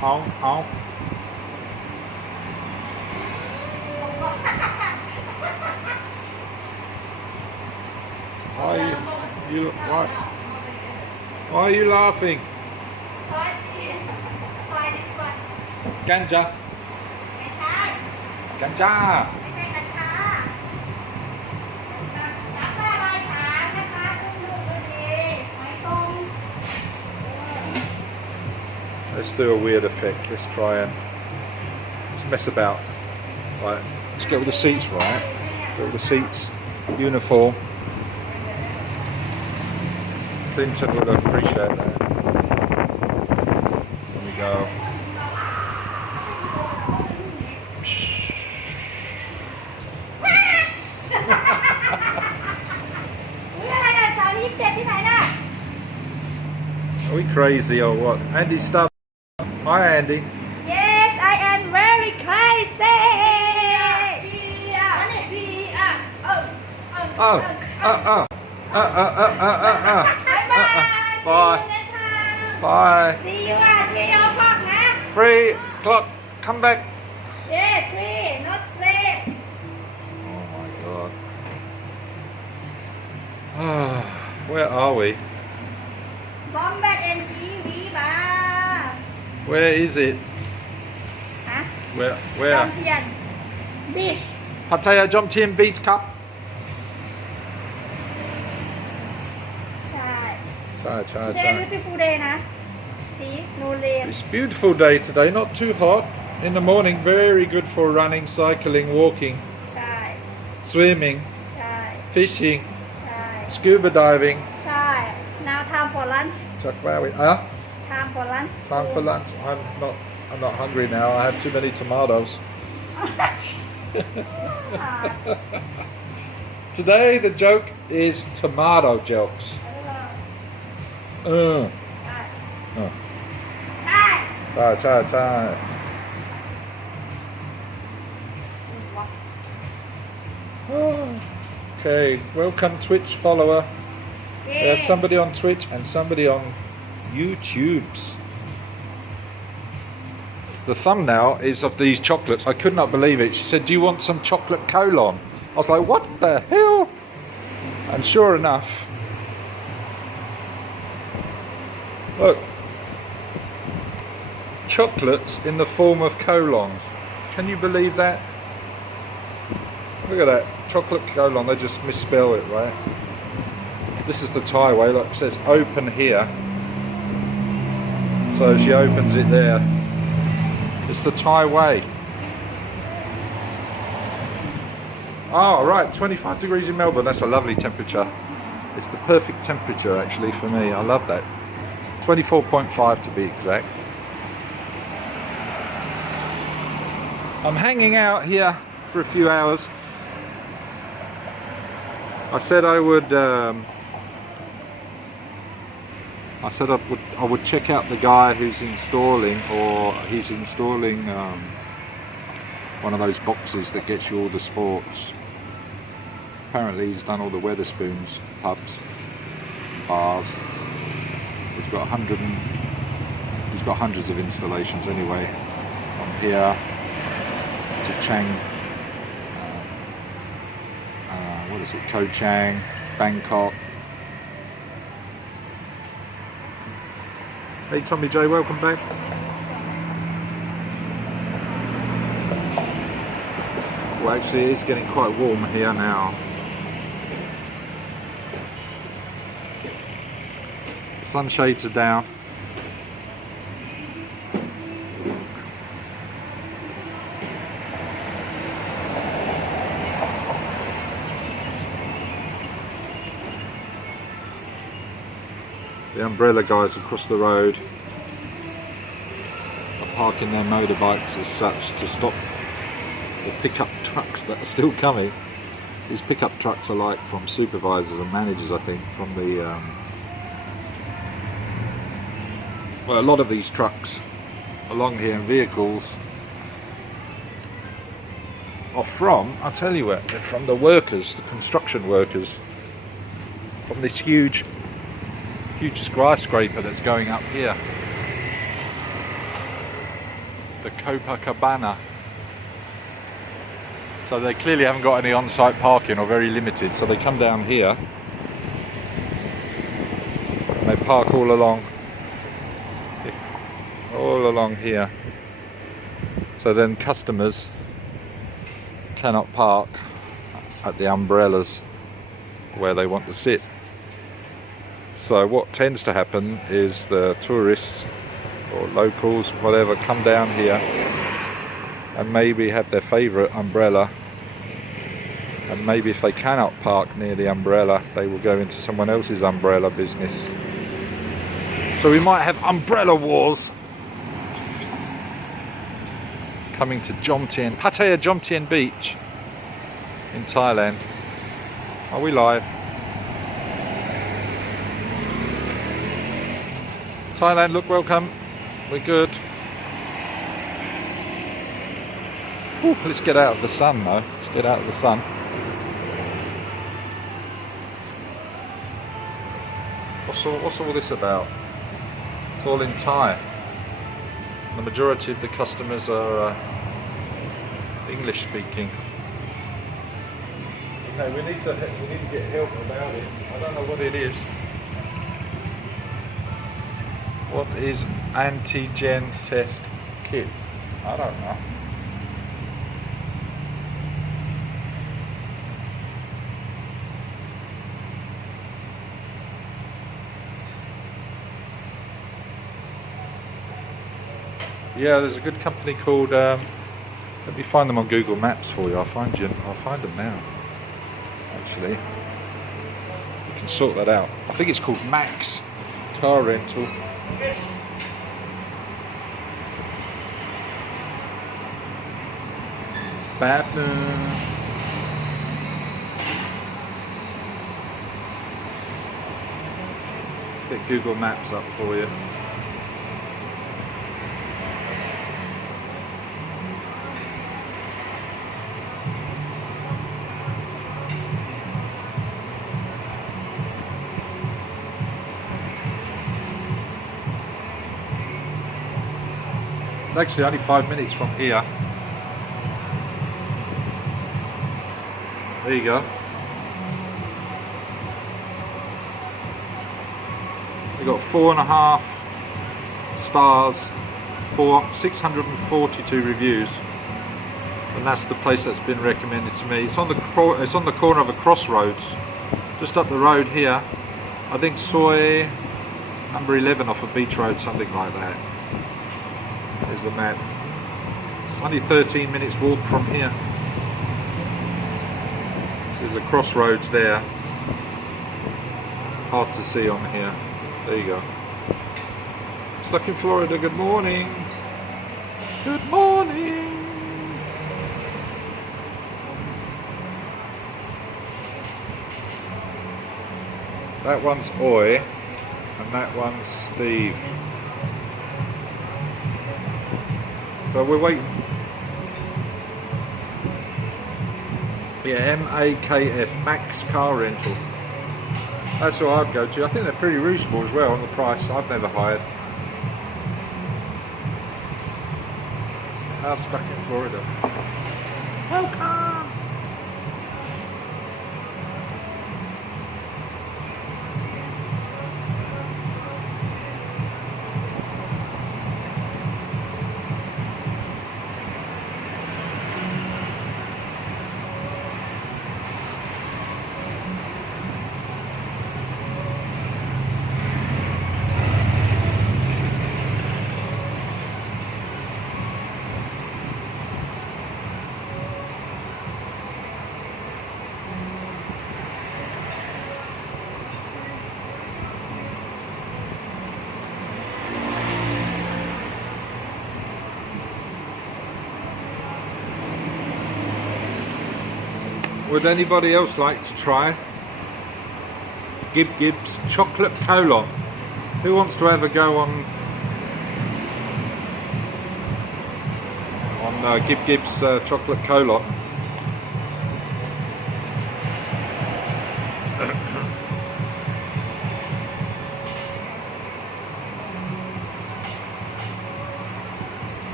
Oh. Why are you laughing? Ganja. Ganja. Let's do a weird effect. Let's try and mess about. Right, let's get all the seats right. Get all the seats uniform. Clinton would appreciate that. There we go. Are we crazy or what? Andy stuff. Hi Andy. Yes, I am very crazy. Bye. Bye. See you at 3 o'clock นะ 3 o'clock. Come back. Yeah, 3, not late. Oh my god. Where are we? Bombat and TV bar. Where is it? Huh? Where? Jomtien Beach. Pattaya Jomtien Beach Cup. ใช่ Chai. Today beautiful day นะ See no rain. It's a beautiful day today, not too hot. In the morning, very good for running, cycling, walking, ใช่ swimming, ใช่ fishing, ใช่ scuba diving. ใช่ Now time for lunch. Time for lunch. for lunch. I'm not hungry now. I had too many tomatoes. Today the joke is tomato jokes. ใช่ Okay, welcome Twitch follower. We have somebody on Twitch and somebody on YouTube's. The thumbnail is of these chocolates. I could not believe it. She said, do you want some chocolate colon? I was like, what the hell? And sure enough, look, chocolates in the form of colons. Can you believe that? Look at that, chocolate colon. They just misspell it, right? This is the Thai way. Look, it says open here, so she opens it there. It's the Thai way. Oh right, 25 degrees in Melbourne. That's a lovely temperature. It's the perfect temperature actually for me. I love that. 24.5 to be exact. I'm hanging out here for a few hours. I said I would I would check out the guy who's installing, one of those boxes that gets you all the sports. Apparently he's done all the Weatherspoons pubs, bars. He's got hundreds of installations anyway. From here to Chang, what is it, Koh Chang, Bangkok. Hey Tommy J, welcome back. Well actually it is getting quite warm here now. The sunshades are down. The umbrella guys across the road are parking their motorbikes as such to stop the pickup trucks that are still coming. These pickup trucks are like from supervisors and managers, I think, from the well, a lot of these trucks along here and vehicles are from, I'll tell you what, they're from the workers, the construction workers, from this huge skyscraper that's going up here. the Copacabana. So they clearly haven't got any on-site parking or very limited, so they come down here and they park all along here. So then customers cannot park at the umbrellas where they want to sit. So what tends to happen is the tourists or locals, whatever, come down here and maybe have their favourite umbrella, and maybe if they cannot park near the umbrella, they will go into someone else's umbrella business. So we might have umbrella wars coming to Pattaya Jomtien Beach in Thailand. Are we live? Thailand, look, welcome. We're good. Whew, let's get out of the sun though. Let's get out of the sun. What's all this about? It's all in Thai. The majority of the customers are English speaking. Okay, we need to get help about it. I don't know what it is. What is antigen test kit? I don't know. Yeah, there's a good company called, let me find them on Google Maps for you. I'll find them now, actually. You can sort that out. I think it's called Max Car Rental. Get Google Maps up for you. It's actually only 5 minutes from here. There you go. We got 4.5 stars, 642 reviews, and that's the place that's been recommended to me. It's on the corner of a crossroads, just up the road here. I think Soy number 11 off of Beach Road, something like that. There's the map. It's only 13 minutes walk from here. There's a crossroads there. Hard to see on here. There you go. Stuck in Florida, good morning. Good morning. That one's Oi, and that one's Steve. So we're waiting. Yeah, MAKS, Max Car Rental. That's what I'd go to. I think they're pretty reasonable as well on the price. I've never hired. I'm stuck in Florida. Welcome! Would anybody else like to try Gibbs chocolate colon? Who wants to have a go on Gibbs chocolate colon?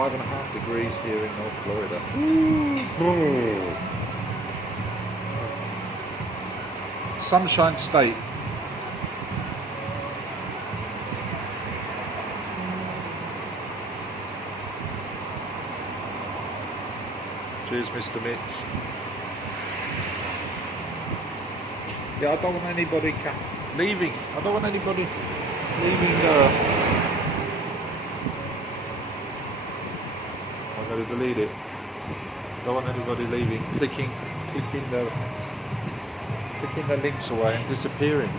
5.5 degrees here in North Florida. Sunshine State. Cheers, Mr. Mitch. Yeah, I don't want anybody leaving. I don't want anybody leaving. I'm going to delete it. I don't want anybody leaving, clicking the links away and disappearing.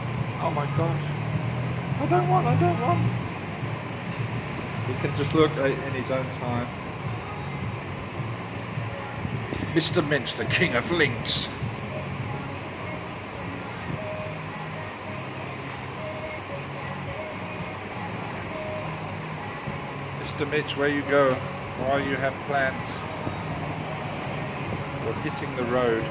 Oh my gosh. I don't want. He can just look in his own time. Mr. Minch, the king of links. Mr. Mitch, where you go? Why you have plans? You're hitting the road.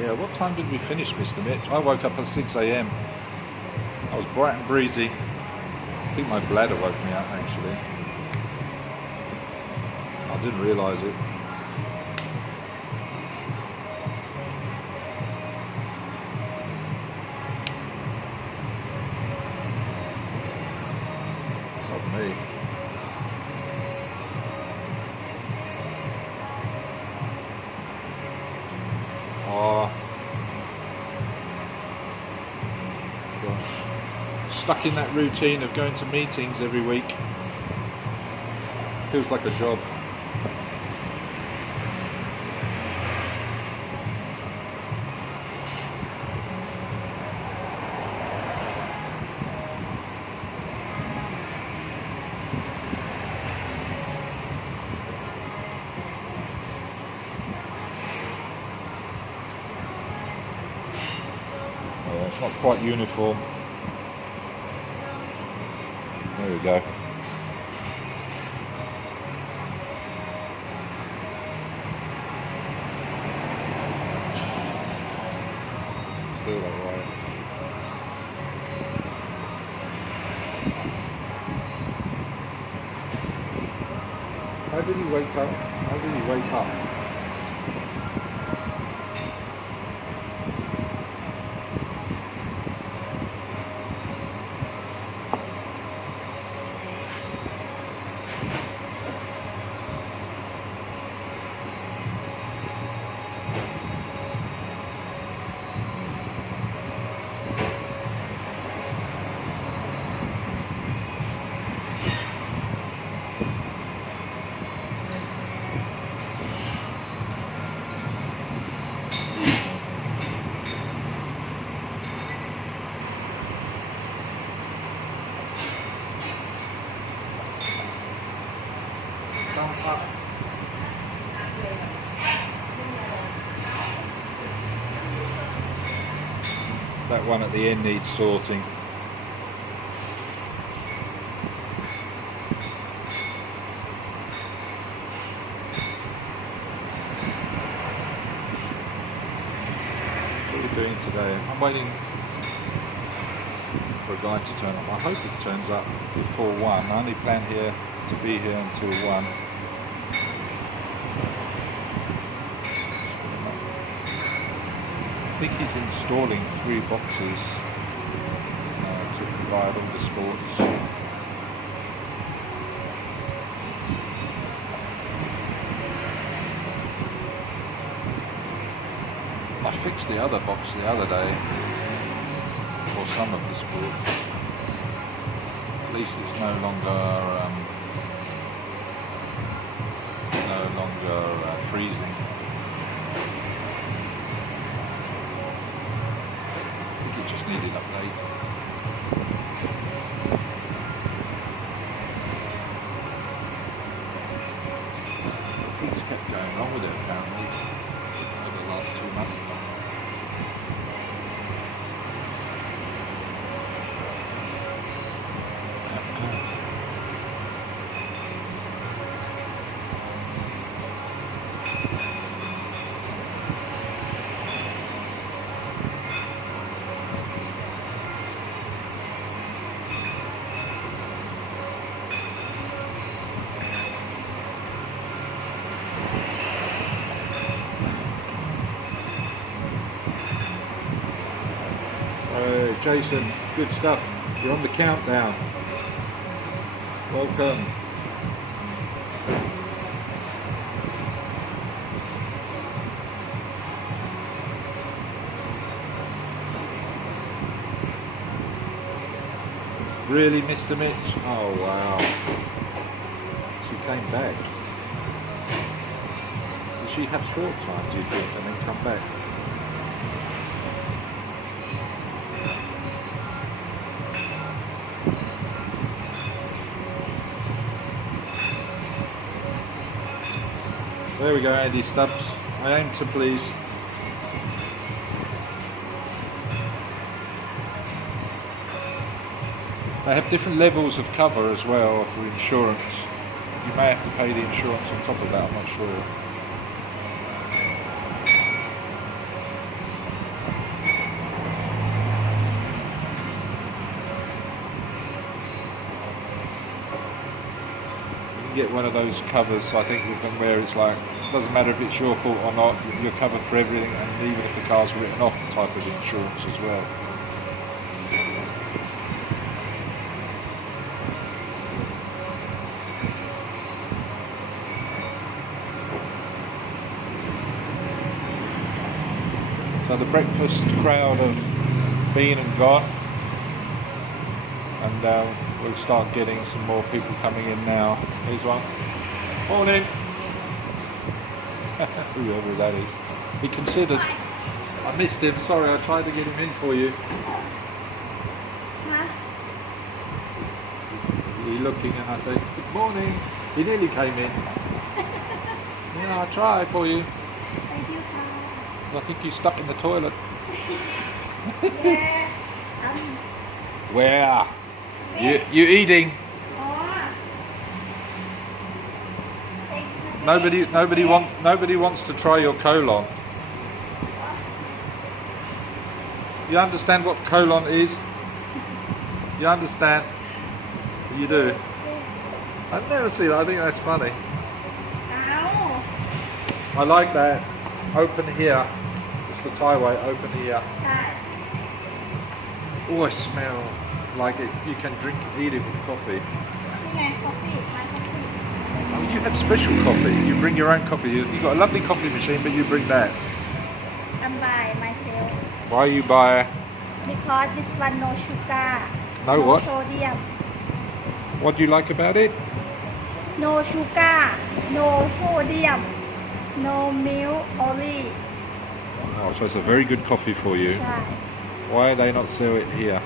Yeah, what time did we finish, Mr. Mitch? I woke up at 6 AM. I was bright and breezy. I think my bladder woke me up, actually. I didn't realise it. Not me. Stuck in that routine of going to meetings every week. Feels like a job. Oh, it's not quite uniform. There we go. Still that way. How did he wake up? How did he wake up? Up. That one at the end needs sorting. What are we doing today? I'm waiting for a guy to turn up. I hope he turns up before 1. I only plan here to be here until 1. I think he's installing 3 boxes to provide all the sports. I fixed the other box the other day for some of the sports. At least it's no longer freezing. It just needed updating. going wrong with it apparently over the last 2 months. Hey, Jason, good stuff. You're on the countdown. Welcome. Really, Mr. Mitch? Oh, wow. She came back. Did she have short time, do you think, and then come back? There we go, Andy Stubbs. I aim to please. They have different levels of cover as well for insurance. You may have to pay the insurance on top of that, I'm not sure. You can get one of those covers, I think, with them where it's like, doesn't matter if it's your fault or not, you're covered for everything, and even if the car's written off, the type of insurance as well. So the breakfast crowd have been and gone, and we'll start getting some more people coming in now. Here's one. Morning. Whoever that is. He considered. I missed him, sorry, I tried to get him in for you. Huh? He looking and I said, good morning. He nearly came in. Yeah, I tried for you. Thank you, Carl. I think he's stuck in the toilet. Yeah. Where? You eating? Oh. Nobody wants to try your colon. You understand what colon is? You understand? You do. I've never seen that. I think that's funny. Ow. I like that. Open here. It's the Thai way. Open here. ใช่ Oh, I smell like it. You can drink, eat it with coffee. นี่ไง coffee my coffee Oh, you have special coffee. You bring your own coffee. You've got a lovely coffee machine, but you bring that. I'm by myself Why you buy? because this one no sugar No what? sodium What do you like about it? no sugar no sodium no milk only Oh, so it's a very good coffee for you. ใช่ Why do they not sell it here?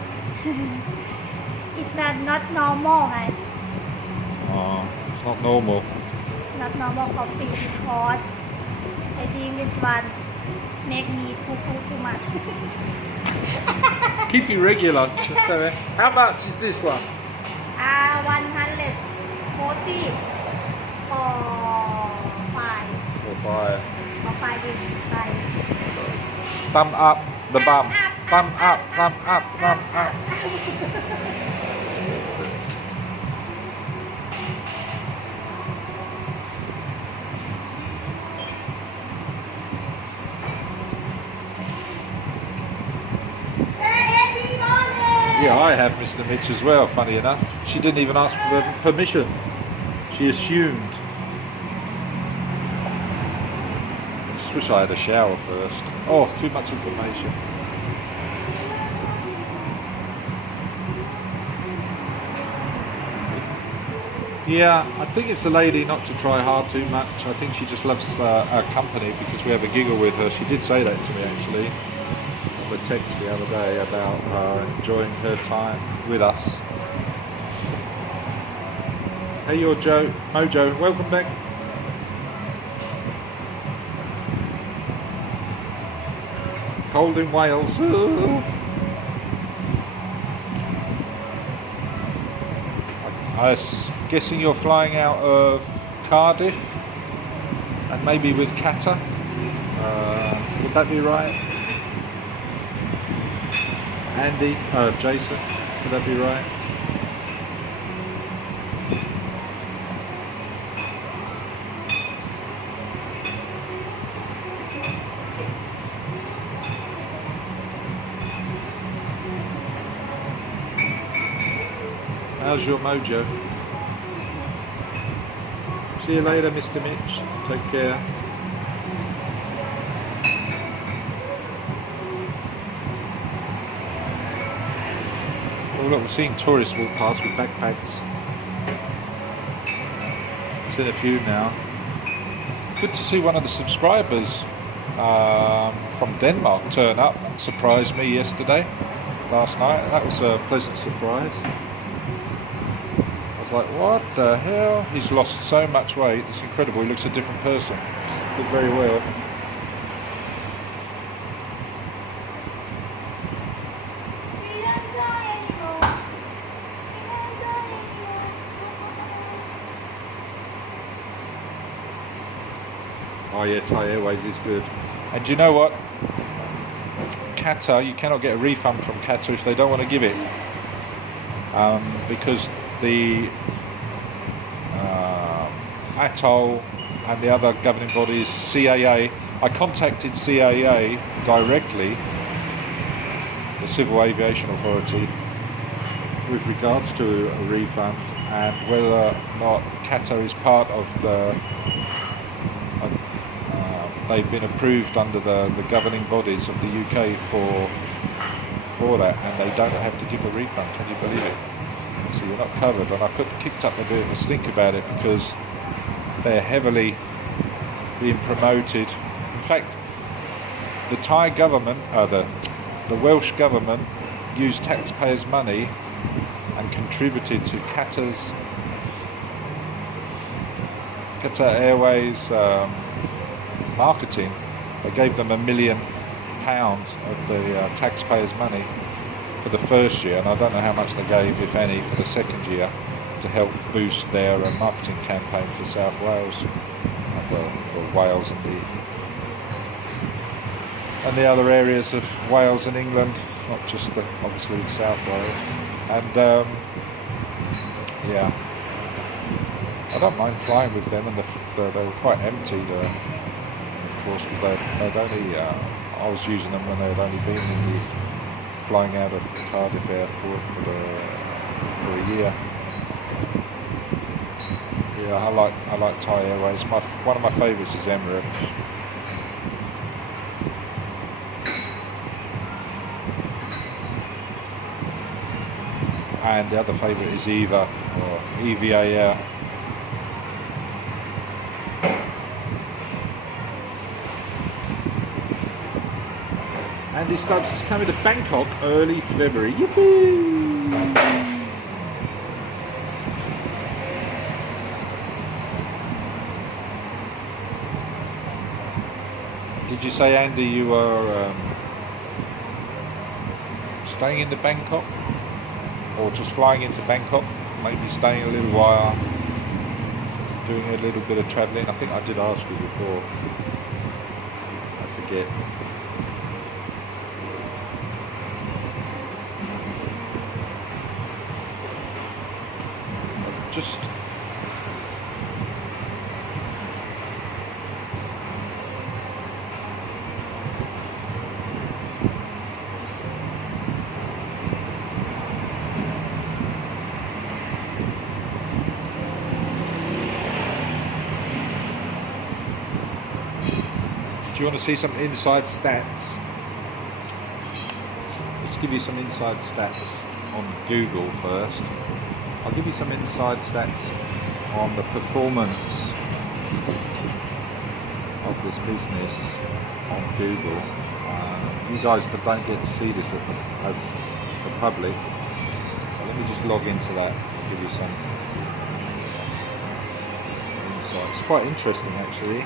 it's not normal ไง Oh, it's not normal. not normal coffee because I think this one make me poo too much Keep you regular. How much is this one? 140 for 5 Or five. for 5 with size Thumb up the bum. Thumb up, thumb up, thumb up. Yeah, I have Mr. Mitch as well, funny enough. She didn't even ask for permission. She assumed. I just wish I had a shower first. Oh, too much information. Yeah, I think it's a lady not to try hard too much. I think she just loves our company because we have a giggle with her. She did say that to me actually on the text the other day about enjoying her time with us. Hey, you're Joe, Mojo, welcome back. cold in Wales. Ooh. I was guessing you're flying out of Cardiff and maybe with Qatar. Would that be right? Andy, Jason, would that be right? How's your mojo? See you later, Mr. Mitch. Take care. Oh look, we're seeing tourists walk past with backpacks. Seen a few now. Good to see one of the subscribers from Denmark turn up and surprise me last night. That was a pleasant surprise. I was like, what the hell? He's lost so much weight, it's incredible. He looks a different person. Did very well. Oh yeah, Thai Airways is good. And do you know what? Qatar, you cannot get a refund from Qatar if they don't want to give it. Because the ATOL and the other governing bodies, CAA, I contacted CAA directly, the Civil Aviation Authority, with regards to a refund and whether or not Qatar is part of the they've been approved under the governing bodies of the UK for that, and they don't have to give a refund. Can you believe it? So you're not covered. And I kicked up a bit of a stink about it because they're heavily being promoted. In fact, the Thai government, the Welsh government, used taxpayers' money and contributed to Qatar Airways marketing. They gave them £1 million of the taxpayers' money for the first year, and I don't know how much they gave, if any, for the second year to help boost their marketing campaign for South Wales, for Wales and the other areas of Wales and England, not just obviously South Wales. And yeah, I don't mind flying with them, and they were quite empty. Of course, because they'd only, I was using them when they had only been flying out of Cardiff Airport for a year. Yeah, I like Thai Airways. One of my favourites is Emirates. And the other favourite is EVA, or EVA Air. Andy Stubbs is coming to Bangkok early February. Yippee! Did you say, Andy, you are staying in the Bangkok? Or just flying into Bangkok? Maybe staying a little while, doing a little bit of travelling? I think I did ask you before. I forget. Just do you want to see some inside stats? Let's give you some inside stats on Google first. I'll give you some inside stats on the performance of this business on Google. You guys don't get to see this as the public. But let me just log into that and give you some insights. It's quite interesting actually.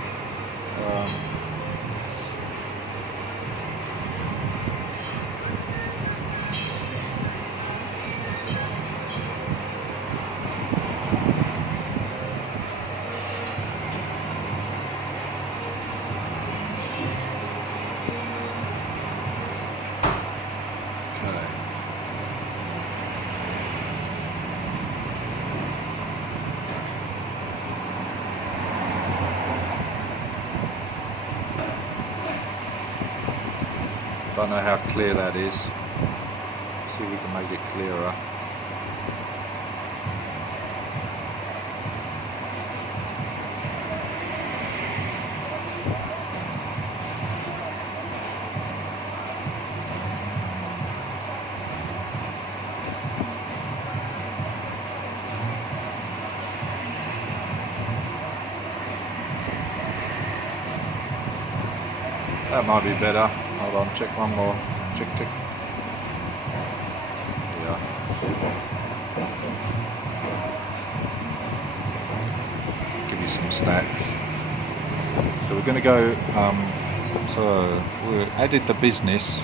Don't know how clear that is. See if we can make it clearer. That might be better. Hold on, check one more. Check. Yeah. Give you some stats. So we're going to go. So we added the business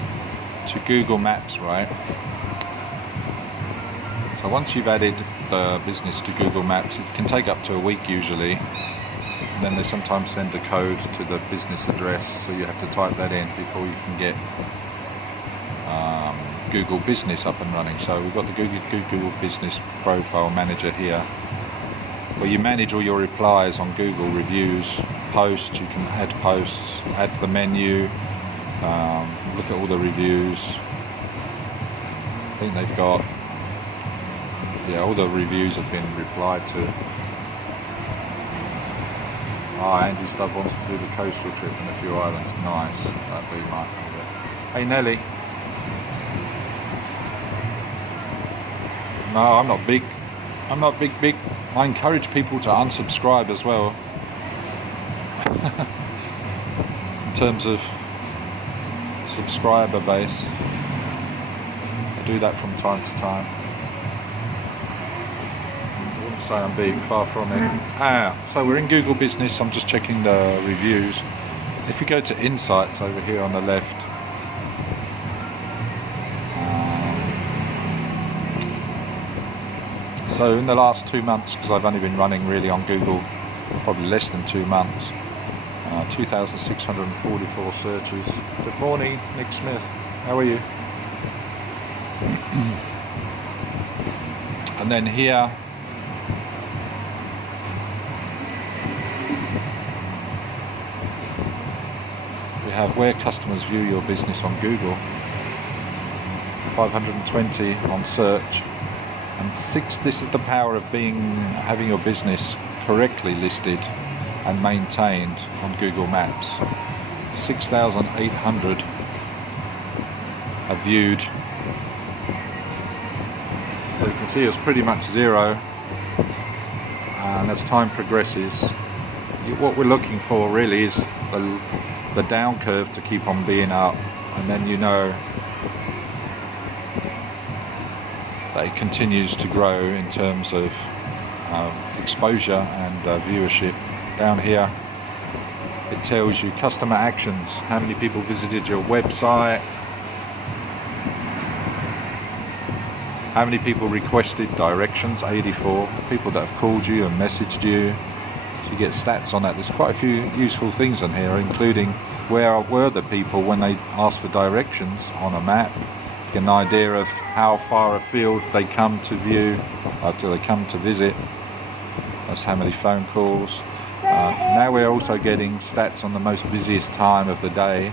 to Google Maps, right? So once you've added the business to Google Maps, it can take up to a week usually. And then they sometimes send a code to the business address, so you have to type that in before you can get Google Business up and running. So we've got the Google Business Profile Manager here, where you manage all your replies on Google reviews, posts. You can add posts, add the menu, look at all the reviews. I think they've got, yeah, all the reviews have been replied to. Andy Stubb wants to do the coastal trip in a few islands. Nice. That'd be my favourite. Hey Nelly. No, I'm not big. I encourage people to unsubscribe as well. In terms of subscriber base. I do that from time to time. Say I'm big, far from it. So we're in Google Business. I'm just checking the reviews. If we go to Insights over here on the left, so in the last 2 months, because I've only been running really on Google probably less than 2 months, 2,644 searches. Good morning, Nick Smith. How are you? And then here, we have where customers view your business on Google, 520 on search, and 6. This is the power of having your business correctly listed and maintained on Google Maps. 6,800 are viewed. So you can see it's pretty much zero, and as time progresses, what we're looking for really is the down curve to keep on being up, and then you know that it continues to grow in terms of exposure and viewership. Down here it tells you customer actions, how many people visited your website, how many people requested directions, 84, people that have called you and messaged you. So you get stats on that. There's quite a few useful things on here, including where were the people when they asked for directions on a map. You get an idea of how far afield they come to view, till they come to visit. That's how many phone calls. Now we're also getting stats on the most busiest time of the day.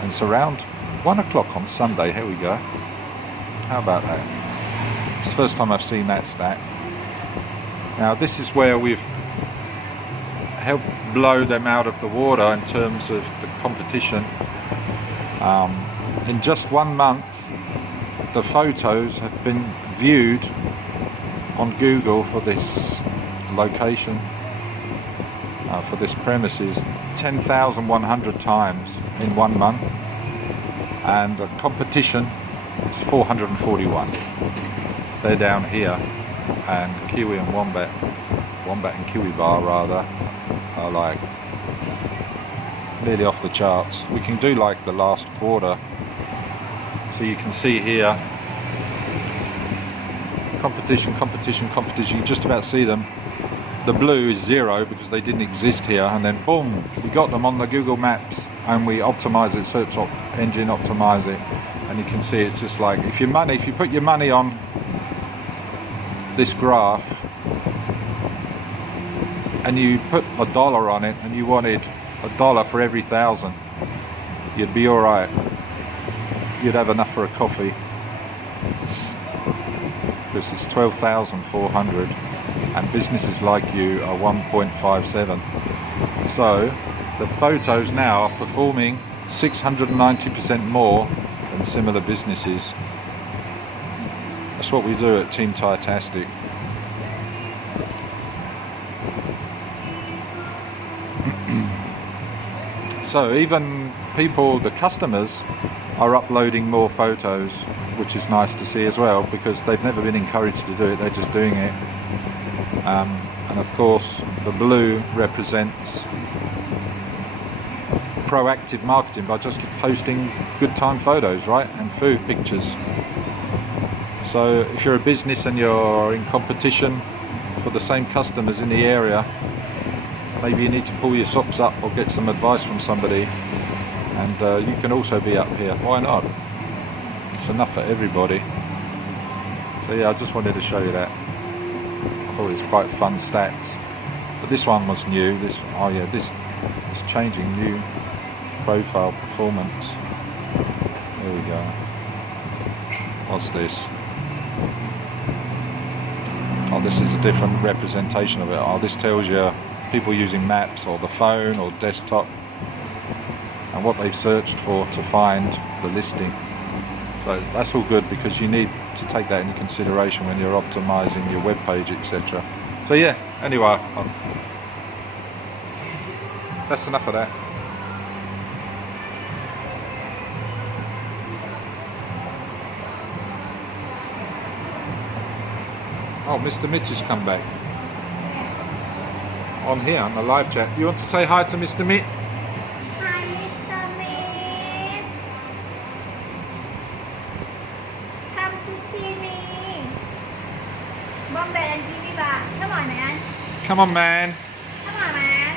And it's around 1 o'clock on Sunday. Here we go. How about that? It's the first time I've seen that stat. Now this is where we've helped blow them out of the water in terms of the competition. In just 1 month, the photos have been viewed on Google for this location, for this premises, 10,100 times in 1 month, and the competition is 441. They're down here, and Kiwi and Wombat and Kiwi Bar rather, are like nearly off the charts. We can do like the last quarter, so you can see here competition, you just about see them. The blue is 0 because they didn't exist here, and then boom, we got them on the Google Maps, and we optimize it, search engine optimize it, and you can see it's just like if you put your money on this graph and you put $1 on it and you wanted $1 for every 1,000, you'd be alright. You'd have enough for a coffee. Because it's 12,400 and businesses like you are 1.57. So the photos now are performing 690% more than similar businesses. That's what we do at Team Tastic. So even people, the customers, are uploading more photos, which is nice to see as well, because they've never been encouraged to do it, they're just doing it. And of course the blue represents proactive marketing by just posting good time photos, right, and food pictures. So if you're a business and you're in competition for the same customers in the area, maybe you need to pull your socks up or get some advice from somebody, and you can also be up here. Why not? It's enough for everybody. So yeah, I just wanted to show you that. I thought it was quite fun stats. But this one was new. This is changing, new profile performance. There we go. What's this? Oh, this is a different representation of it. Oh, this tells you people using maps or the phone or desktop and what they've searched for to find the listing. So that's all good, because you need to take that into consideration when you're optimizing your web page, etc. So yeah, anyway, that's enough of that. Oh, Mr. Mitch has come back on here on the live chat. You want to say hi to Mr. Mitch? Hi, Mr. Miss. Come to see me. Bombay and TV bar. Come on, man. Come on, man. Come on, man.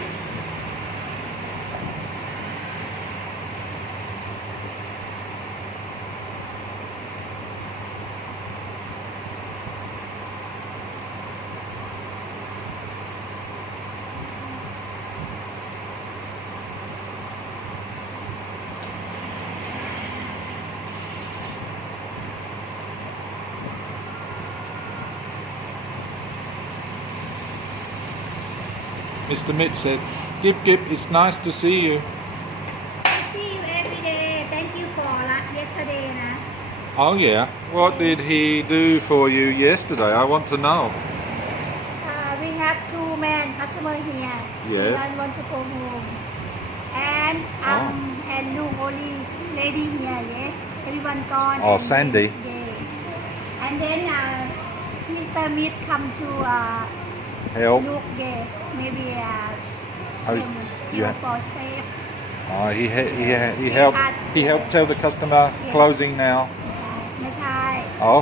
Mr. Mitch said, Gip Gip, it's nice to see you. I see you every day. Thank you for yesterday, na. Oh yeah, what did he do for you yesterday? I want to know. We have two men customer here. Yes. One want to go home. And and you only lady here, yeah. Everyone gone. Oh, and Sandy. yeah. And then Mr. Meat come to Help. look, yeah. Maybe Oh, you yeah. for safe. Oh, he helped tell the customer Yeah. closing now. ไม่ใช่ Oh.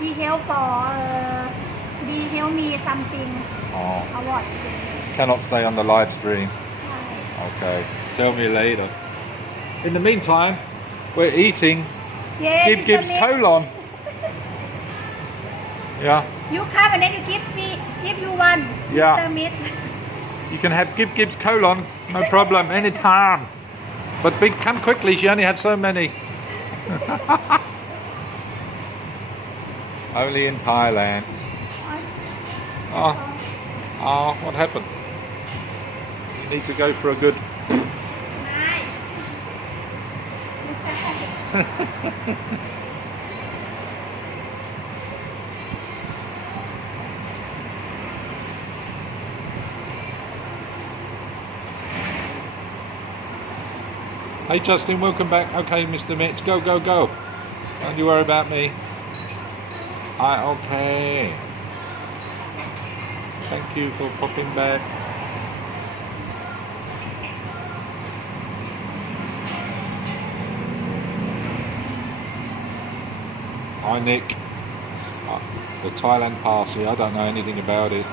He help for he help me something Oh. award. Cannot say on the live stream. ใช่ Okay. Tell me later. In the meantime, we're eating Yeah, Gib Mr. Gib's Meat. colon. Yeah. You come and then you give you one. Yeah. Mr. Meat. You can have Gib Gib's colon, no problem, anytime. But big, come quickly, she only has so many. Only in Thailand. Oh, what happened? You need to go for a good... ไม่ไม่ใช่ Hey Justin, welcome back. Okay, Mr. Mitch, go, go, go. Don't you worry about me. Okay. Thank you for popping back. Hi Nick. The Thailand party, I don't know anything about it.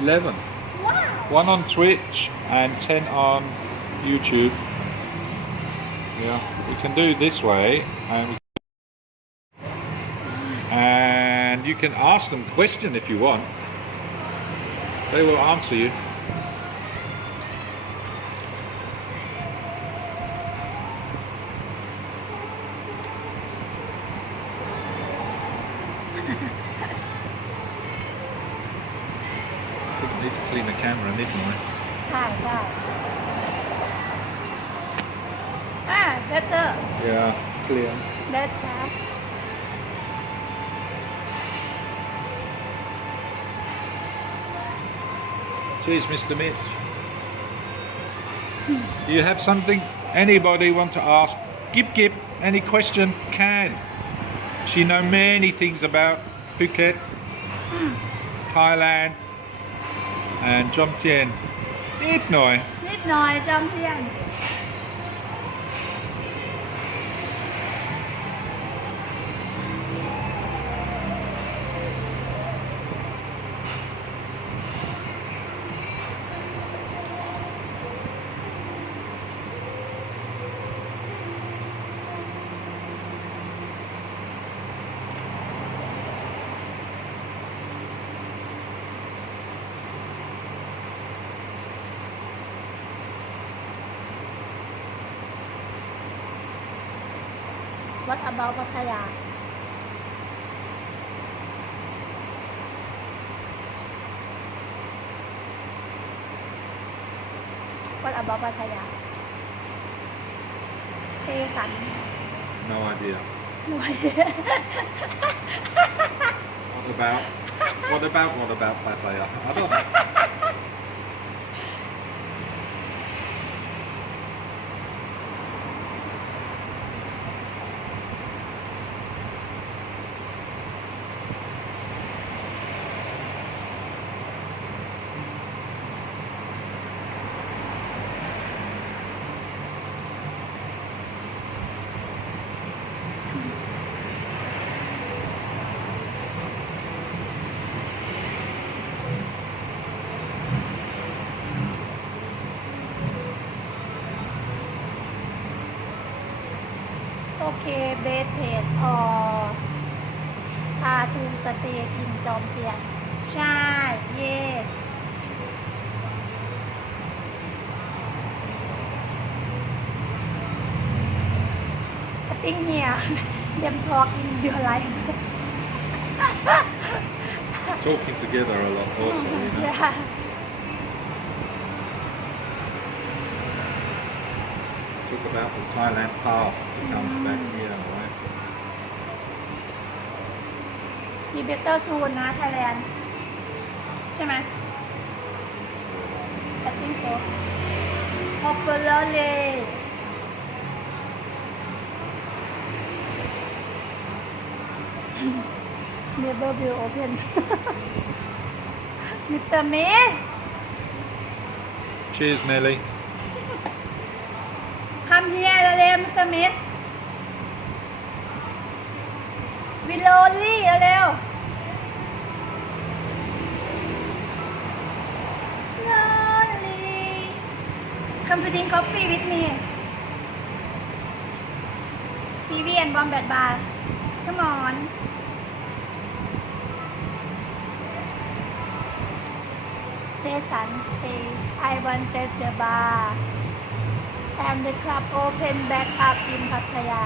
11. Wow. 1 on Twitch and 10 on YouTube. Yeah, we can do this way, and you can ask them question if you want. They will answer you. I need to clean the camera, didn't I? ได้ได้better Yeah, clear. that sharp Cheers, Mr. Mitch. You have something anybody want to ask? Gip, any question? Can. She know many things about Phuket, Thailand, and Jomtien. นิดหน่อย นิดหน่อยจำเพียง What about Pattaya? What about Pattaya? Jason. No idea. No idea. What about Pattaya? I don't know. Okay, bed page or to stay in Jomtien. ใช่ yes. I think here them talk in your life. Talking together a lot also, you know. Yeah. Talk about the Thailand past to come back here, right? Be better soon นะ Thailand ใช่ไหม I think so. Hopefully. Never will open. Mr. May. Cheers, Nelly. Come here เร็วๆ Mr. Miss. We lonely เร็วๆ Lonely. Come to drink coffee with me. TV and Wombat Bar. Come on. Jason say I wanted the bar and the club open back up in Pattaya.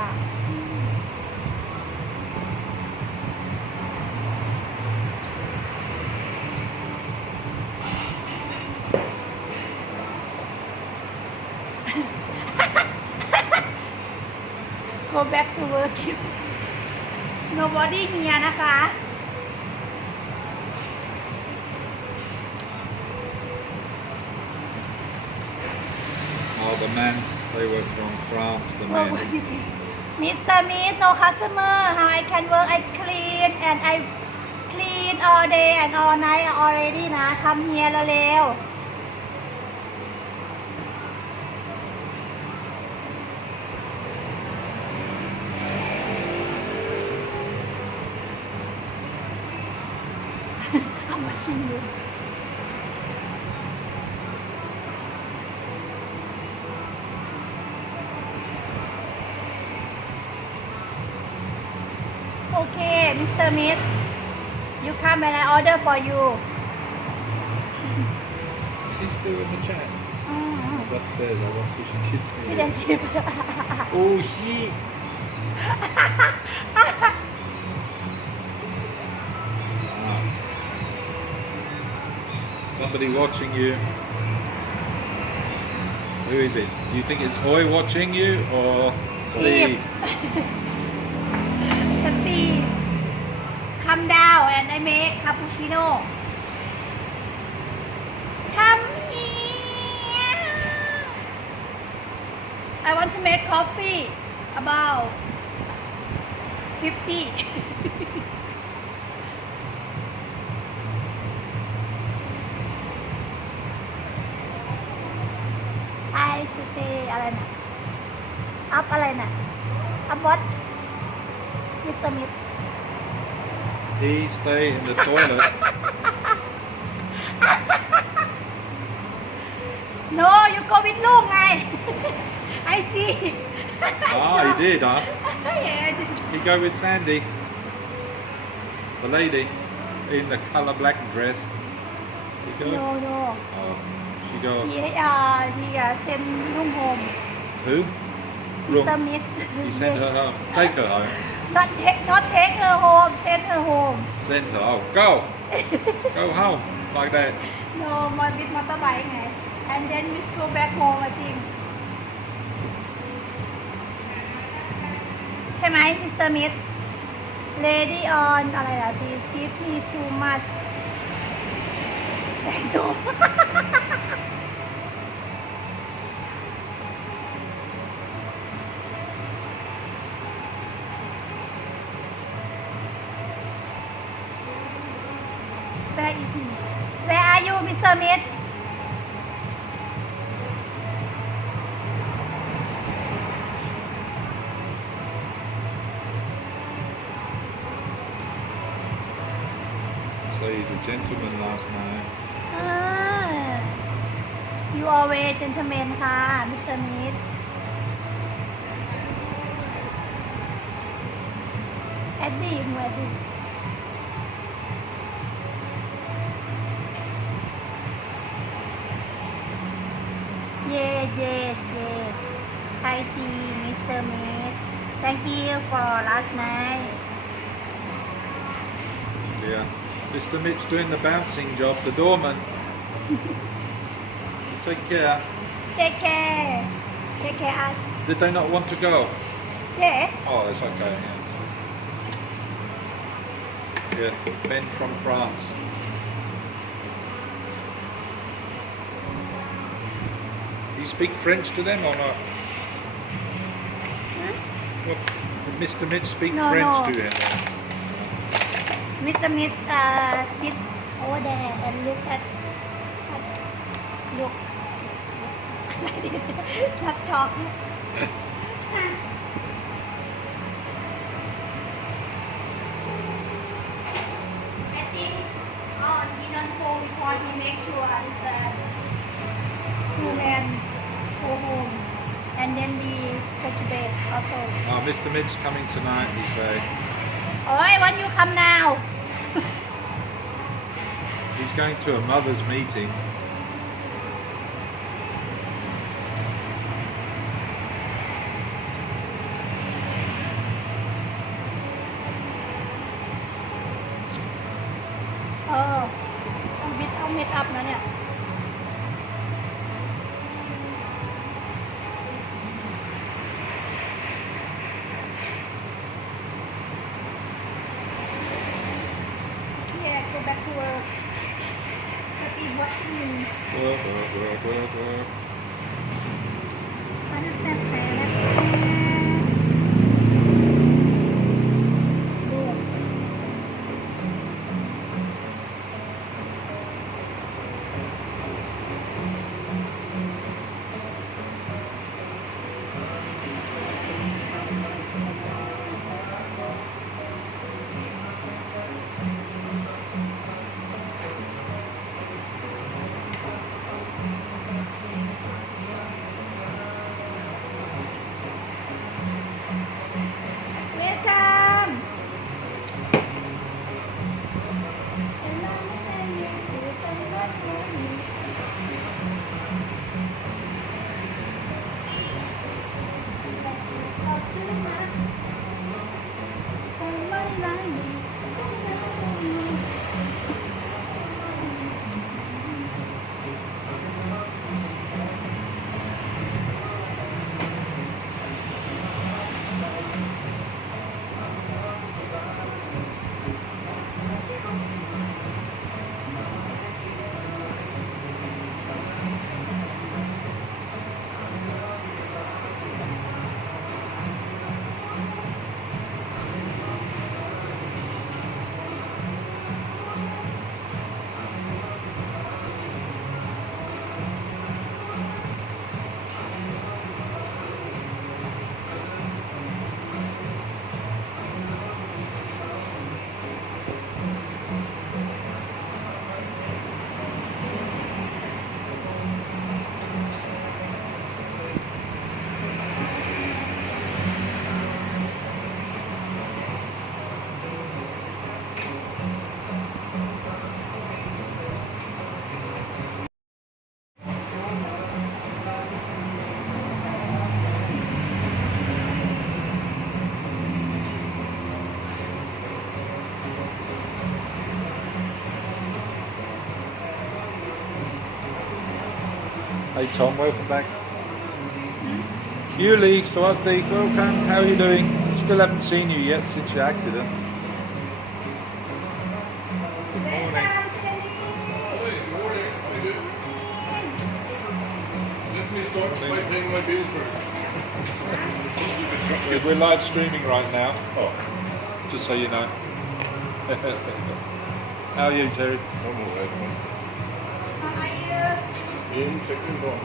Go back to work. Nobody here นะคะ Oh, the man, they were from France, the man. Mr. Meat, no customer. How I can work? I clean and I clean all day and all night already นะ Come here เร็วๆ I'm watching you. Mr. Meat. You come and I order for you. She's still in the chat. Mm-hmm. It's upstairs. I want fish and chips. Fish and chip. Oh shit! Somebody watching you. Who is it? Do you think it's Hoy watching you or Steve? Steve. Come down and I make cappuccino. Come here. I want to make coffee. About 50. I stay อะไรนะ up อะไรนะ up what Mr. Smith He stay in the toilet. No you go with ลูกไง I see Ah, he did, huh? Yeah, I did. He go with Sandy, the lady in the color black dress. He go. No no Oh, she go. he send ลุง home Who? Mr. Smith He sent her home. Take her home. not take her home send her home Send her. Oh, go. Go home like that. No my with motorbike ไง and then we go back home I think ใช่ไหม Mr. Smith Lady on อะไรล่ะ This give me too much Thanks so Where is he? Where are you, Mr. Smith? So he's a gentleman last night. Ah, you always gentleman ค่ะ Mr. Smith. Eddie หนู Eddie. Yes. I see Mr. Smith. Thank you for last night. Yeah. Mr. Mitch doing the bouncing job, the doorman. Take care. Take care. Take care us. Did they not want to go? Yeah. Oh, it's okay. Yeah, Ben from France. You speak French to them or not? Well, did Mr. Mitch speak No, French no. to him? Mr. Smith sit over there and look at look not talk I think he don't go before he make sure this human go home and then we go to bed also. Oh, Mr. Mitch coming tonight, he say. Oh, I want you come now. He's going to a mother's meeting.ต้องบิดเอาเมคอัพนะเนี่ยYeah, go back to work. Steve watching me. Work. Hey Tom, welcome back. Yuli, Swazdik, welcome. How are you doing? Still haven't seen you yet since your accident. Good morning. Let me start by paying my bill first. We're live streaming right now, Oh, just so you know. How are you, Terry? I'm alright, man. How are you? In checking on.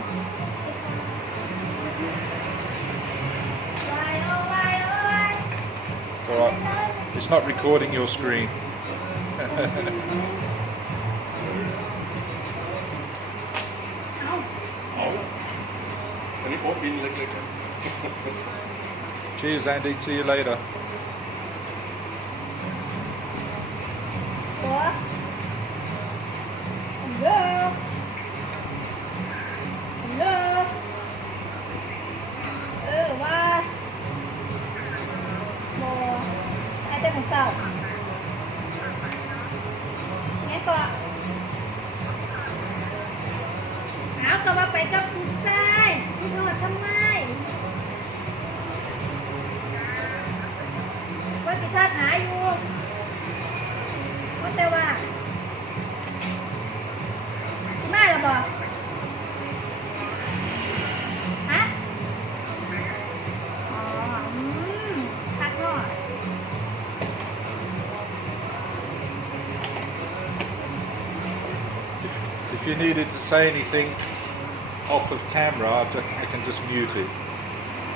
All right. It's not recording your screen. Can you pop in like Cheers, Andy. See you later. Ủa? Hello? Hello? Ba. Một. Hai tên một sau. Nghe cô ạ. Áoก็ว่าไปกับผู้ชายคุณนอนทำไมว่าสิท่าหาอยู่ว่าแต่ว่าสิมาหรือบ่ฮะอ๋อพักเนาะ If you needed to say anything off of camera, I can just mute it.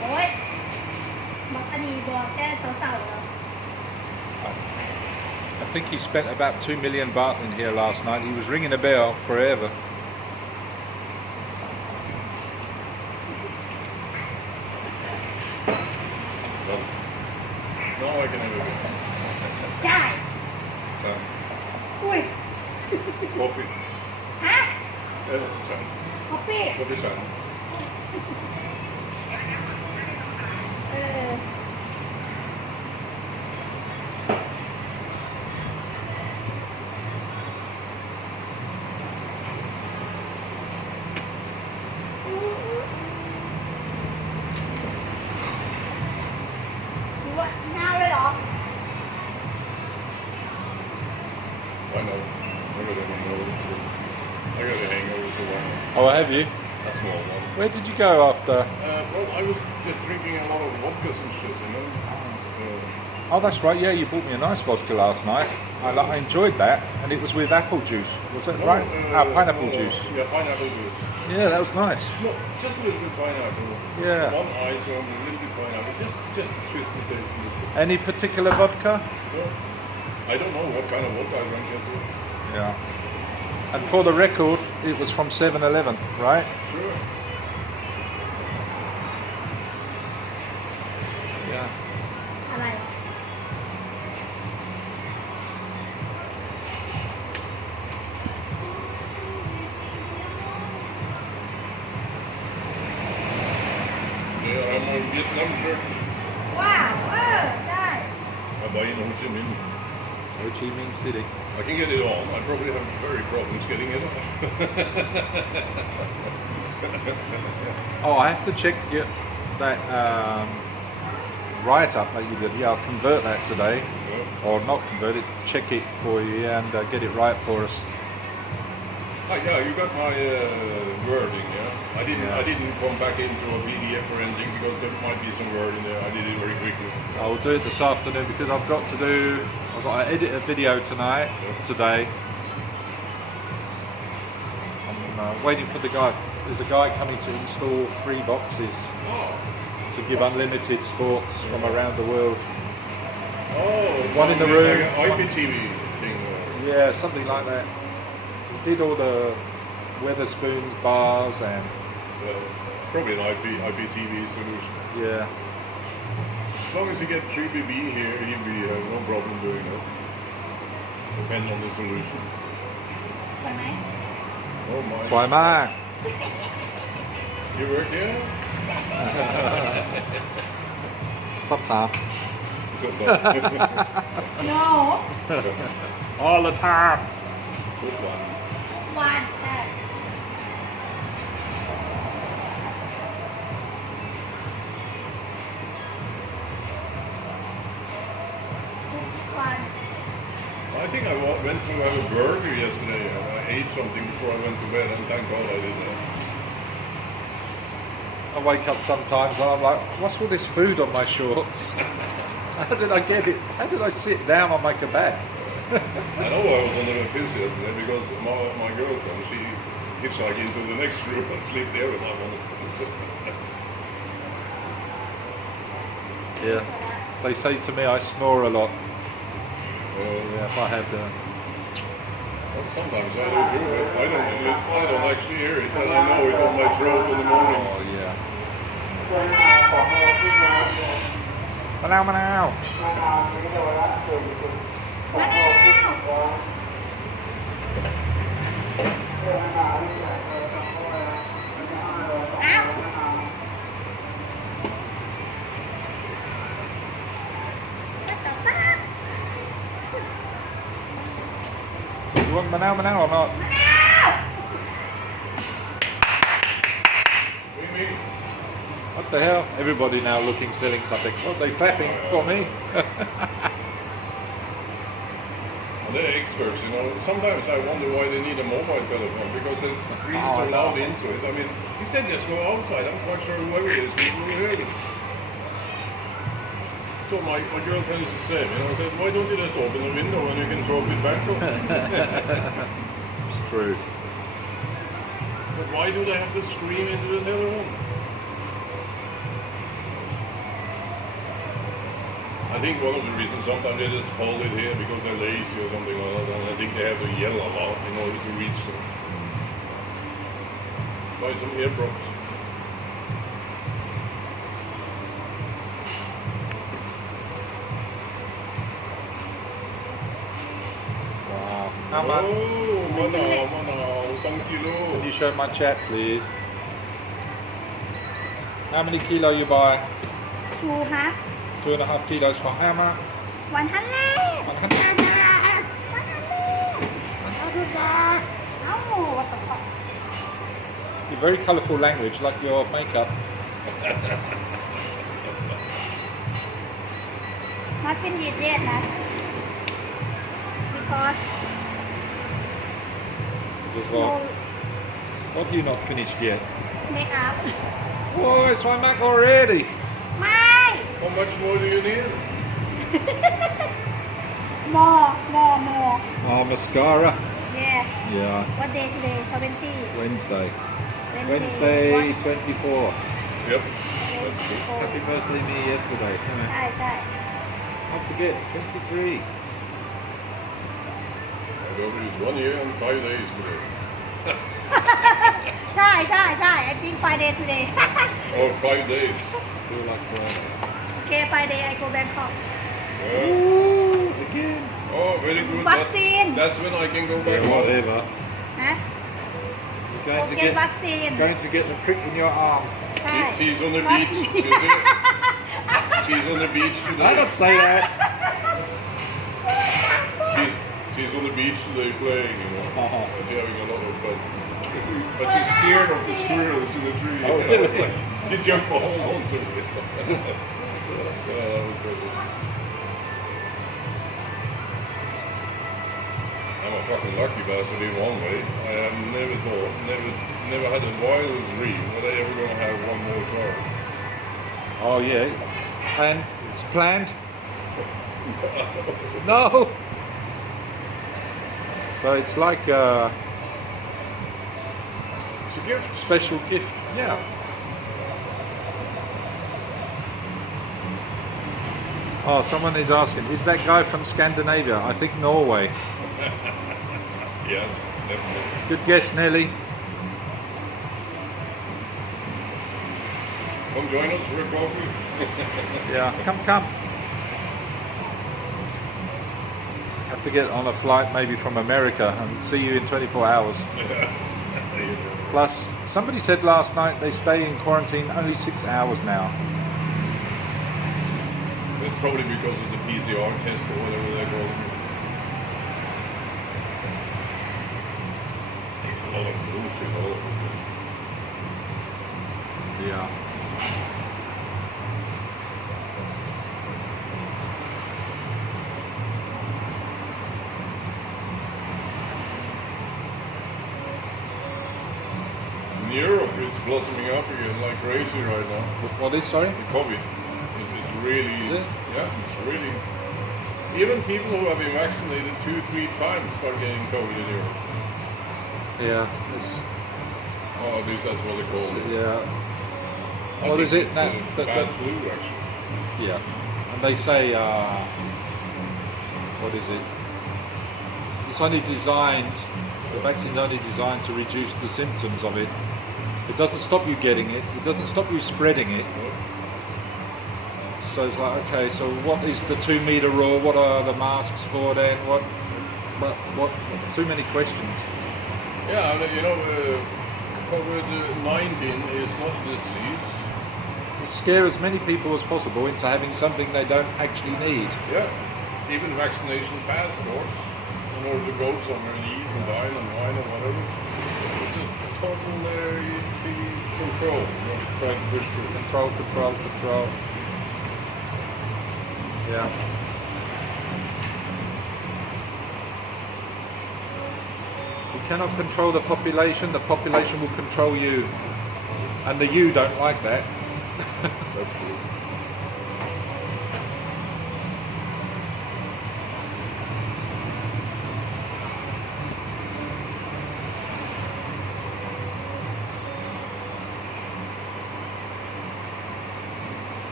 โอ๊ยบอกอันนี้บอกแต่สาวๆแล้ว I think he spent about 2 million baht in here last night. He was ringing a bell forever. Now I can have a ใช่ bit. อุ้ย Coffee. ฮะ Sun. คอฟฟี่ Coffee sun. เออ ว่าหน้าเลยเหรอ I know. I got a hangover. I got a hangover, so why not? Oh, have you? A small one. Where did you go after? Well, I was just drinking a lot of vodkas and shit, you know. Oh, that's right. Yeah, you bought me a nice vodka last night. I enjoyed that, and it was with apple juice. Was that right? Pineapple juice. Yeah, pineapple juice. Yeah, that was nice. No, just a little bit pineapple. Yeah. One ice and a little bit pineapple. Just to twist the taste a little bit. Any particular vodka? Well, I don't know what kind of vodka I drank yesterday. Yeah. And for the record, it was from 7-Eleven, right? Sure. Yeah. อะไร Yeah, I'm on Vietnam shirt. ว้าวได้ I buy in Ho Chi Minh. Ho Chi Minh City. I can get it on. I probably have very problems getting it off. Oh, I have to check that write-up that you did. Yeah, I'll convert that today. Yeah. Or not convert it, check it for you and get it right for us. Ah, yeah, you got my wording, yeah. I didn't come back into a PDF or anything because there might be some word in there. I did it very quickly. I'll do it this afternoon because I've got to edit a video today. I'm waiting for the guy. There's a guy coming to install 3 boxes Oh, to give unlimited sports from around the world. oh, One in the room, like an one- IPTV thing. Yeah, something like that. He did all the Weatherspoons bars and It's probably an IPTV solution. yeah. As long as you get 3BB here, he'll be no problem doing it. Depend on the solution. ใช่ไหม Oh my. ปล่อยมาก You work here? ชอบถาม So, no all the time good one. วันแต่ think I went to have a burger yesterday. I ate something before I went to bed, and thank God I did that. I wake up sometimes and I'm like, what's all this food on my shorts? How did I get it? How did I sit down on my kebab? I know I was on the piss yesterday because my girlfriend, she hitchhiked into the next room and sleep there with us on the piss. Yeah. They say to me I snore a lot. Yeah, If I had well, sometimes I do too. I don't actually hear it, and I know it on my throat in the morning. Oh yeah. Manao, manao. You want manao, manao or not? What the hell? Everybody now looking, selling something. Oh, they clapping for me. They're experts, you know. Sometimes I wonder why they need a mobile telephone, because the screens are loud into it. I mean, if they just go outside, I'm quite sure whoever it is will hear it. So my girlfriend is the same, you know. I said, why don't you just open the window and you can throw it back up? It's true. But why do they have to scream into the other room? I think one of the reasons sometimes they just hold it here because they're lazy or something like that, and I think they have to yell a lot in order to reach them. Buy some earplugs. Wow. How much? Oh, manao, some kilo. Can you show my chat, please? How many kilo you buy? 2.5 2.5 kilos for how much? 100 100 baht. 100 baht. Oh, what the fuck? Your very colourful language, like your makeup. Not finished yet, nah. Because Just like, what do you not finished yet? makeup. Oh, it's my Mac already. ไม่ How much more do you need? more Oh, mascara. yeah Yeah, what day today 20 Wednesday. What? Wednesday 24. Yep. Happy birthday me yesterday. ใช่ใช่ I forget, 23. I don't use 1 year and 5 days today. ใช่ใช่ใช่ I think Friday today Or 5 days. Feel like okay Friday I go Bangkok Yeah. again. Oh, very good. Vaccine. That's when I can go back Yeah, home. whatever. นะ You're โอ going to เค get วัคซีน going to get the prick in your arm. ใช่ She's on the beach. You see? She's on the beach I today. don't say that. She's on the beach today playing, you know. Uh-huh. And she's having a lot of fun. But she's scared of the squirrels in the tree. Oh, really? She jumped all onto it. Yeah, that was good. I'm a fucking lucky bastard in one way. I have never had a wild dream that I ever gonna have one more child. Oh yeah. And it's planned? No. So it's like a It's a gift. special gift. Yeah. Oh, someone is asking, is that guy from Scandinavia? I think Norway. Yes, definitely. Good guess, Nelly. Come join us for a coffee. Yeah, come. Have to get on a flight maybe from America and see you in 24 hours. Plus, somebody said last night they stay in quarantine only 6 hours now. It's probably because of the PCR test or whatever they call it. It's a lot of bullshit all over it. Yeah. Europe it's blossoming up again like crazy right now. What is, sorry? The COVID is really, Is it? yeah, it's really. Even people who have been vaccinated 2-3 times start getting COVID in Europe. Yeah, it's, Oh, at least that's what they call it. yeah. I What think is it it's now? a bad flu, actually. Yeah, and they say, what is it? It's only designed, the vaccine's only designed to reduce the symptoms of it. It doesn't stop you getting it, it doesn't stop you spreading it. So it's like, okay, so what is the 2 meter rule? What are the masks for then? What, too many questions. Yeah, and, you know, COVID-19 is not a disease. Scare as many people as possible into having something they don't actually need. Yeah, even vaccination passports in order to go somewhere and eat and dine and wine or whatever. It's a total control, you know, trying to push through. Control. Yeah. You cannot control the population will control you. And the you don't like that. That's true.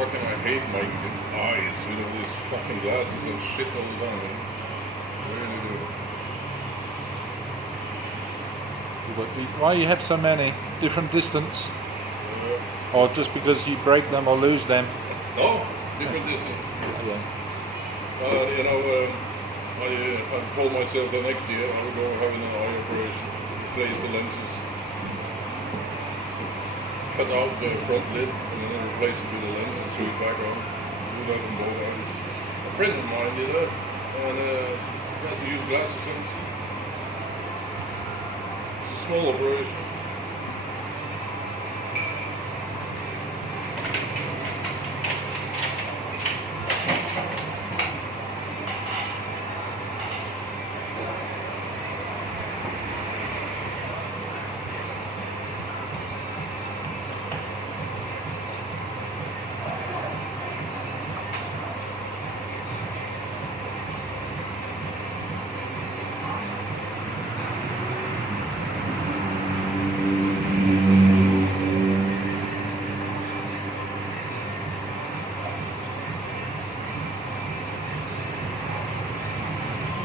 I hate my eyes with all these fucking glasses and shit all the time, man. Really do. Why you have so many? Different distance? Or just because you break them or lose them? No, different distance. Yeah. You know, I told myself the next year I would go having an eye operation, replace the lenses, cut out the front lid, and then replace it with a lens and sew it back on. Do that in both eyes. A friend of mine did that, and he has to use glasses on. It's a small operation.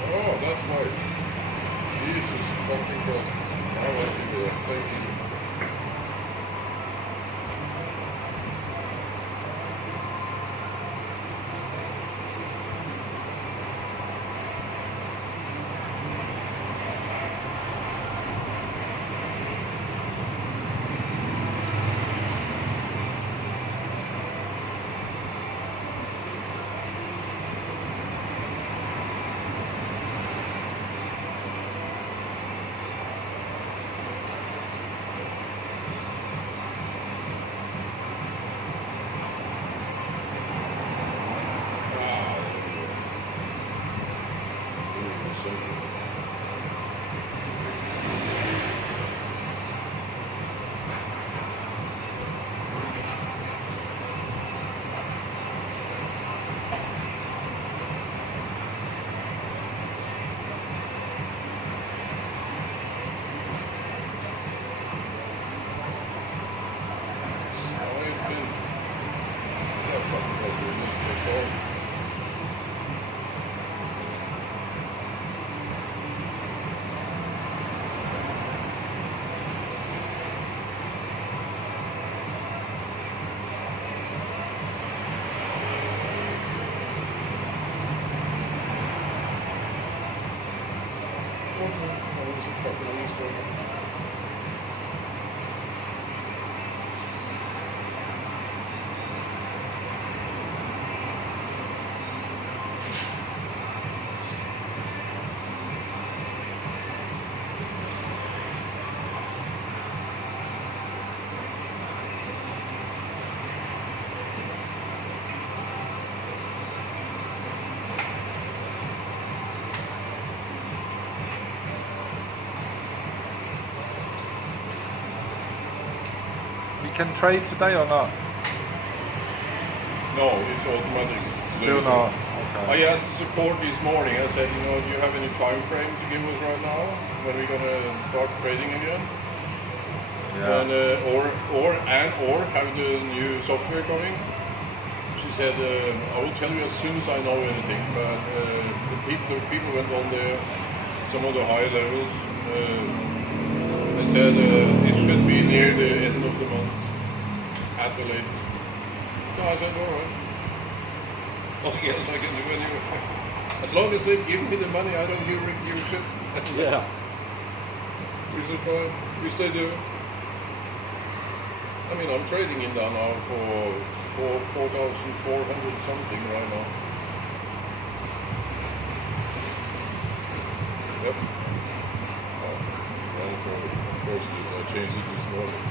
Oh, that's right. Jesus fucking Christ. I want to do that. Thank you. chocolate on this one. You can trade today or not? No, it's automatic. Still not. Okay. I asked the support this morning. I said, do you have any time frame to give us right now when we're gonna start trading again? Yeah. And or have the new software coming? She said, I will tell you as soon as I know anything. But the people went on there, some of the high levels. They said it should be near the end of the month at the latest. So I said, all right. Oh yes, I can do anyway. As long as they give me the money, I don't give a shit. Yeah. We said fine, which they do. I mean, I'm trading in there now for 4,400 something right now. Yep. Of course, I changed it this morning.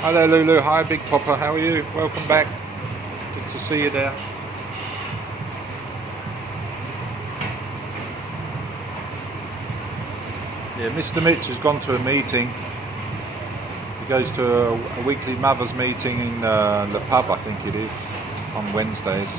Hi there, Lulu. Hi, Big Popper. How are you? Welcome back. Good to see you there. Yeah, Mr. Mitch has gone to a meeting. He goes to a weekly mothers meeting in the pub, I think it is, on Wednesdays.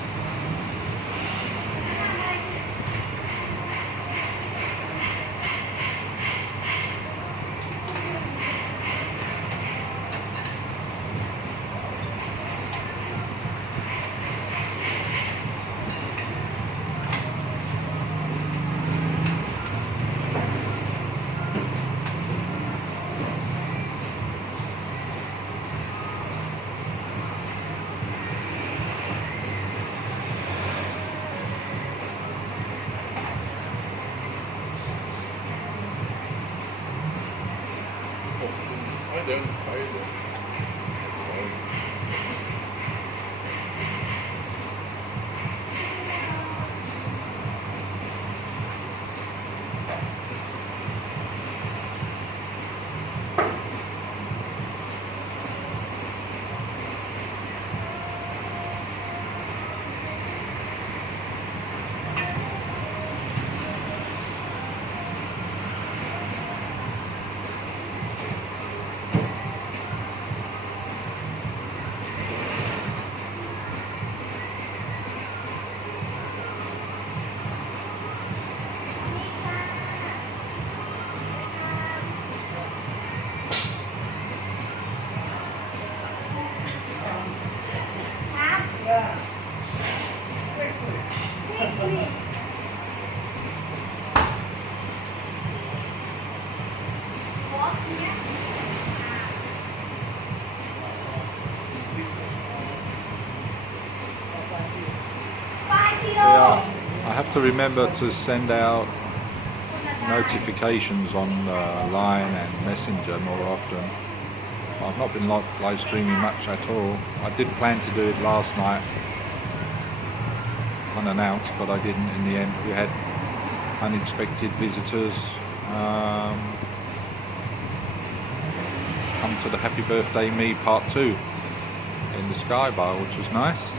I don't hide it. Yeah, I have to remember to send out notifications on Line and Messenger more often. I've not been live streaming much at all. I did plan to do it last night unannounced, but I didn't in the end. We had unexpected visitors come to the Happy Birthday Me Part 2 in the Sky Bar, which was nice.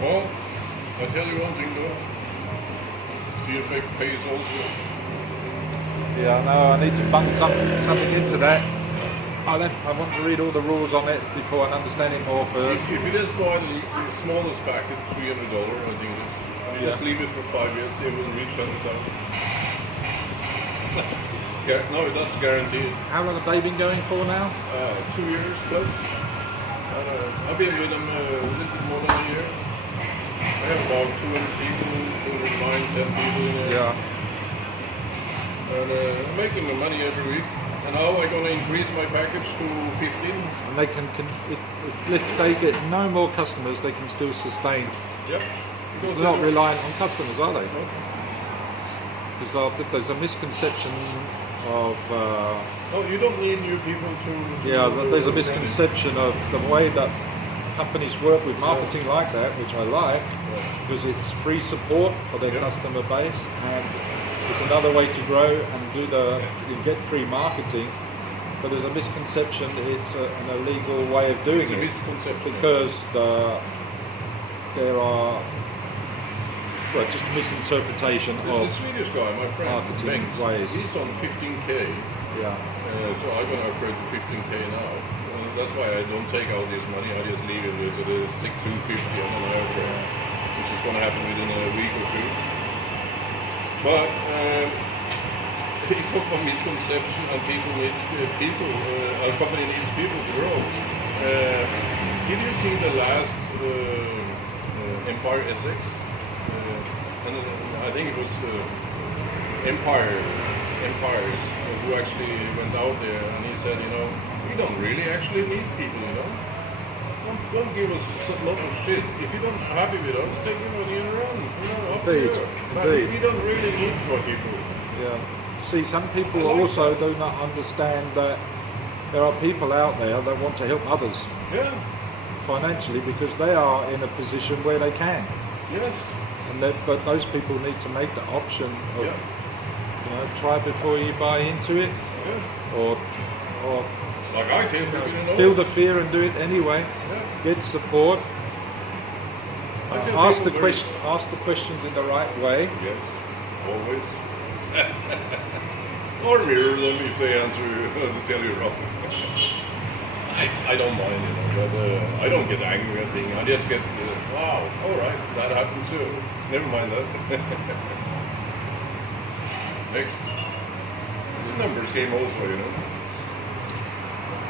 Well, I tell you one thing though. CFX pays also. Yeah, no, I need to bunk something into that. I want to read all the rules on it before I understand it more first. If you just buy the smallest packet, $300, I think it is. And you just leave it for 5 years, it will reach 100,000. Yeah, no, that's guaranteed. How long have they been going for now? 2 years plus. I've been with them a little bit more than a year. I have about 200 people, 209, 10 people in there. Yeah. And I'm making the money every week. And now I'm going to increase my package to 15. And they can if they get no more customers, they can still sustain. Yep. Because they're not reliant on customers, are they? No. Because there's a misconception of. No, you don't need new people to Yeah, there's a misconception of the way that companies work with marketing like that, which I like, because it's free support for their customer base, and it's another way to grow and you get free marketing. But there's a misconception that it's an illegal way of doing It's a it, misconception. because there are just misinterpretation The of Swedish guy, my friend, marketing Bengt, ways. he's on 15k. Yeah. So I'm going to upgrade to 15k now. That's why I don't take out this money. I just leave it with the 6250 I'm going to upgrade, which is going to happen within a week or two. But you talk about misconception and our company needs people to grow. Did you see the last Empire Essex? And I think it was Empires who actually went out there, and he said, we don't really actually need people, Don't give us a lot of shit. If you don't happy with us, take your money and run. Up Indeed, here. indeed. We don't really need more people. Yeah. See, some people also do not understand that there are people out there that want to help others Yeah. financially because they are in a position where they can. Yes. But those people need to make the option of, Yeah. try before you buy into it, Yeah. or Like I tell people, feel the fear and do it anyway. Yeah. Get support. I tell Ask people the ask the questions in the right way. Yes, always. Or mirror them if they answer to tell you wrong. I don't mind, but I don't get angry at things. I just get, wow, all right, that happened too. Never mind that. Next. It's a numbers game also,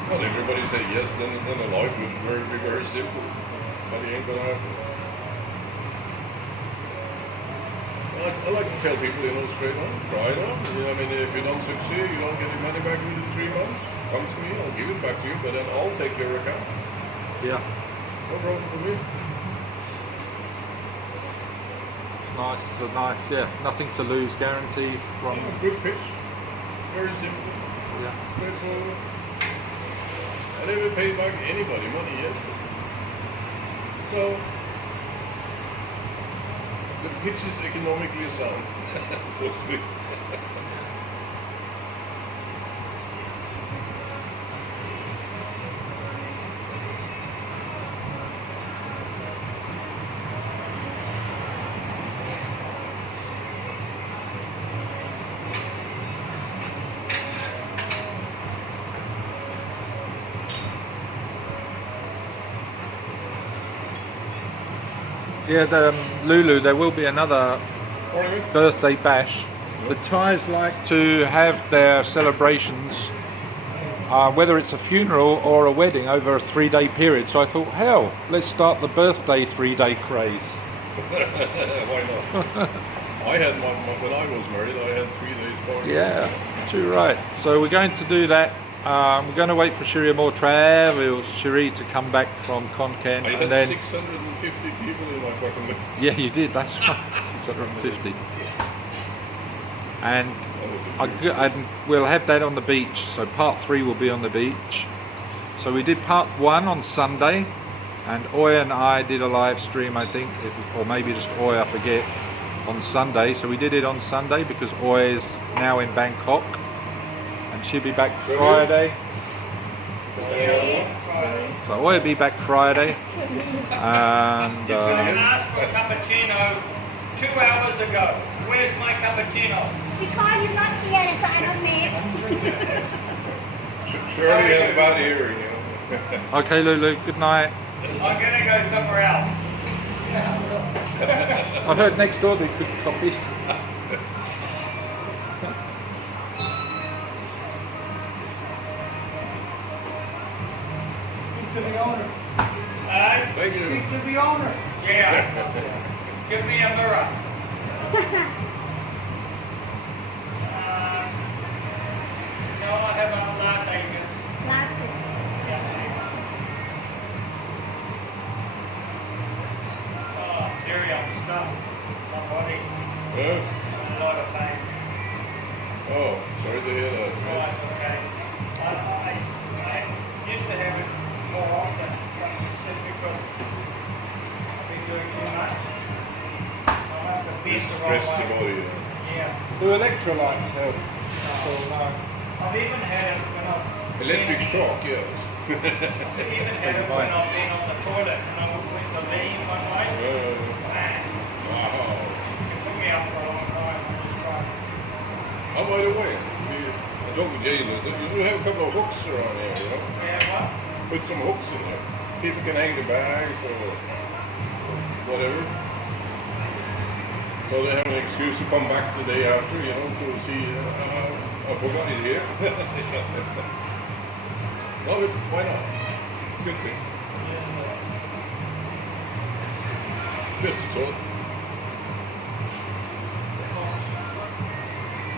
Not everybody say yes, then the life would be very simple. But it ain't gonna happen. I like to tell people, straight on, try it out. If you don't succeed, you don't get your money back within 3 months, come to me, I'll give it back to you, but then I'll take your account. Yeah. No problem for me. It's nice. It's a nice, nothing to lose guarantee from. Good pitch. Very simple. Yeah. Straightforward. I never paid back anybody money yet. So, the pitch is economically sound, so to speak. Yeah, Lulu, there will be another Alright. birthday bash. The Thais like to have their celebrations, whether it's a funeral or a wedding, over a 3-day period. So I thought, hell, let's start the birthday 3-day craze. Why not? I had when I was married, I had 3 days party. Yeah, too right. So we're going to do that. We're going to wait for Cherie more travels, Cherie to come back from Konkan, I had and then 650 people in my fucking. yeah, you did. That's right, 650. And we'll have that on the beach. So part 3 will be on the beach. So we did part 1 on Sunday, and Oya and I did a live stream, I think, or maybe just Oya, I forget, on Sunday. So we did it on Sunday because Oya is now in Bangkok, and she'll be back Friday. So Oya will be back Friday, and asked for a cappuccino 2 hours ago. Where's my cappuccino? Because you're not here, so I don't make. Shirley has a bad hearing, okay, Lulu, good night. I'm gonna go somewhere else. I heard next door they cook coffees. To the owner. Thank you. Speak to the owner. Yeah. Give me a mirror. No, I have a Oh, sorry to hear that. Oh, Right? it's okay. I used to have it more often, but it's just because I've been doing too much. I must have You been the stress the wrong way. body. Yeah. Do electrolytes help? Oh, no. I've even had it when I've Electric been, shock, yes. I've even had it when I've been on the toilet and I went to lean one way. Man, Wow. it took me out for a long time. I just tried. Oh, by the way, the dog jailers, you should have a couple of hooks around here, you know? Yeah, what? Put some hooks in there. People can hang the bags or whatever. So they have an excuse to come back the day after, you know, to see, I forgot it here. Well, why not? It's a good thing. Just a thought.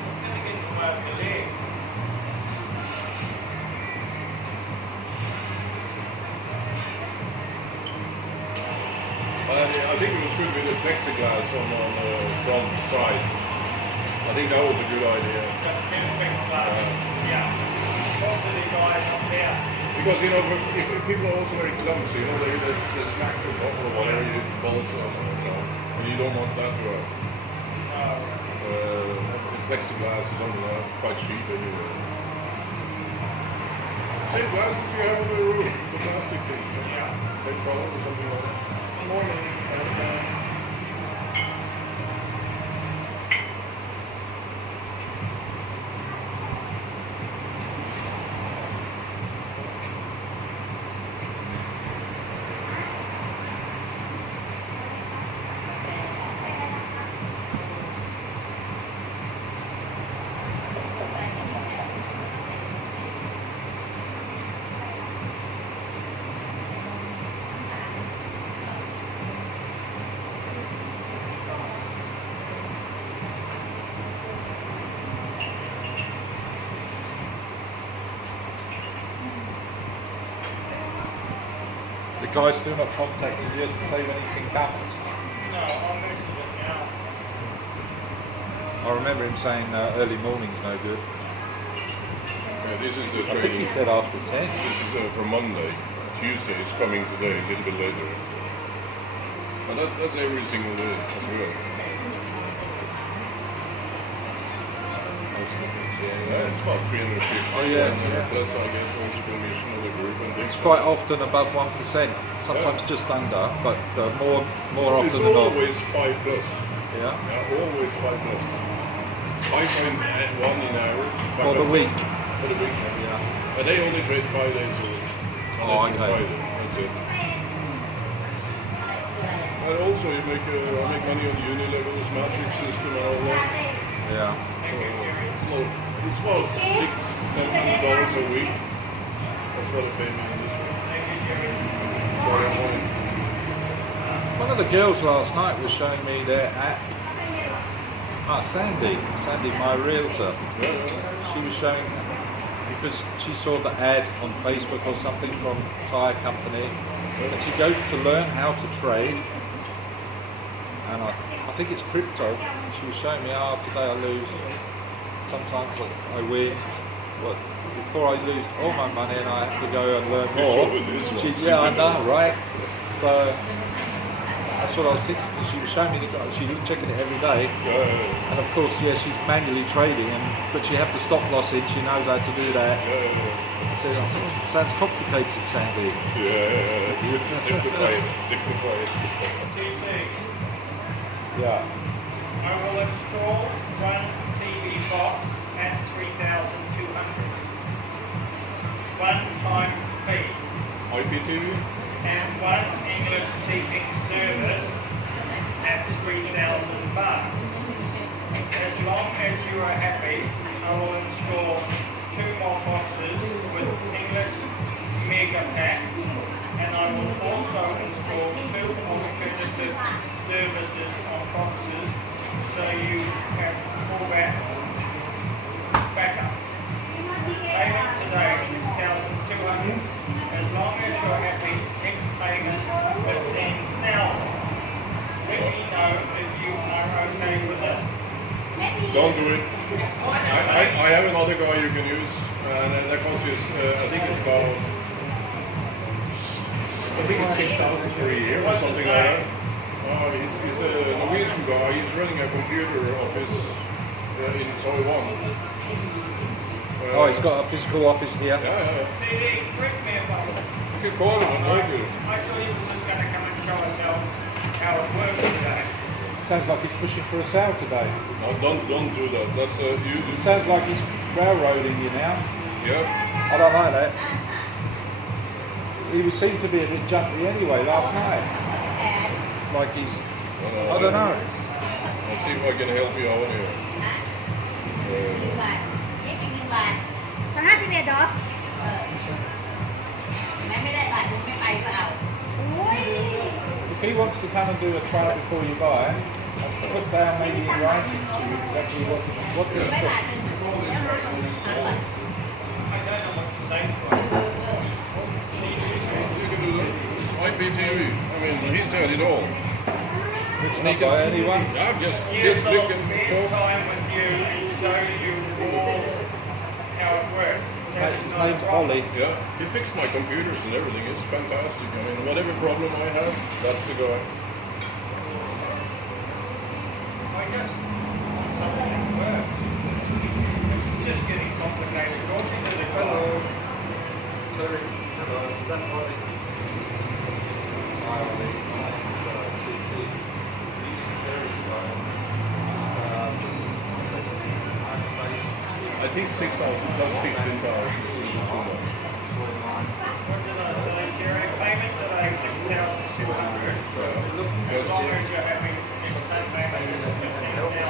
It's going to get in the way of your leg. I think it was good with the plexiglass on the front side. I think that was a good idea. Yeah. Talk to the guys up there. Because, you know, if people are also very clumsy, you know, they smack the bottle or whatever, it falls on, you know, and you don't want that to happen. Plexiglass is something quite cheap anyway. Same glasses you have on the roof, the plastic things. Yeah. Same color or something like that. Morning. The guy still not contacted you to say when he can come. No, I'm going to look now. I remember him saying early morning's no good. This is the I think he training. said after 10. This is for Monday. Tuesday is coming today, a little bit later. But that's every single day as well. Yeah, it's about 350. Oh, yeah, yeah. Plus I get also permission of the group and things. It's quite often above 1%, sometimes just under, but more often It's than not. always 5 plus. Yeah. Yeah, always 5 plus. 5.1 in hour. For the week. For the week. Yeah. And they only trade 5 days a week. Oh, Monday to okay. Friday. That's it. And also you make I make money on the Unilevels matrix system and all that. Yeah. So it's about $6-7 a week. That's what they pay me in this one. For a morning. One of the girls last night was showing me their app. Sandy, my realtor. Yeah. She was showing because she saw the ad on Facebook or something from a tyre company, and she goes to learn how to trade. And I think it's crypto. She was showing me, today I lose. Sometimes I win. But before I lose all my money and I have to go and learn more. Yeah, I know, right? So that's what I was thinking. She was showing me, she was checking it every day. And of course, yeah, she's manually trading, but she have the stop loss in. She knows how to do that. So I think it sounds complicated, Sandy. Yeah. Simplify it. Simplify it. TT, Yeah. I will install one TV box at 3,200. One-time fee. IPTV? And one English speaking service at 3,000 baht. As long as you are happy, I will install 2 more boxes with English Mega Pack, and I will also install 2 alternative services on boxes so you have full backup. Payment today 6,200. As long as you're happy, next payment 15,000. Let me know if you are okay with it. Don't do it. I have another guy you can use, and that costs you, I think it's about, I think it's 6,000 per year or something like that. He's a Norwegian guy. He's running a computer office in Taiwan. Oh, he's got a physical office here. Yeah. Stevie, correct me if I'm You can call him and work with him. I thought he was just going to come and show us how it works today. Sounds like he's pushing for a sale today. No, don't do that. That's you. It sounds like he's railroading you now. Yeah. I don't know that. He seemed to be a bit jumpy anyway last night. Like he's, I don't know. I'll see if I can help you out here. พัน51เหรอ If he wants to come and do a trial before you buy, put down maybe in writing to you exactly what this costs. I don't know what to say to him. You can do that. IPTV. I mean, he said it all. Which not by anyone. Yeah, just Years click old, and spend talk. time with you and show you all how it works. His name's Ollie. Yeah, he fixed my computers and everything. It's fantastic. I mean, whatever problem I have, that's the guy. I just want something that works. It's just getting complicated. Talking to the fellow. Sorry, hello, is that Ollie? Hi Ollie. I think 6,000 plus 15,000 is too much. What did I select here? A payment today, 6,200. As long as you're having next time payment is 15,000.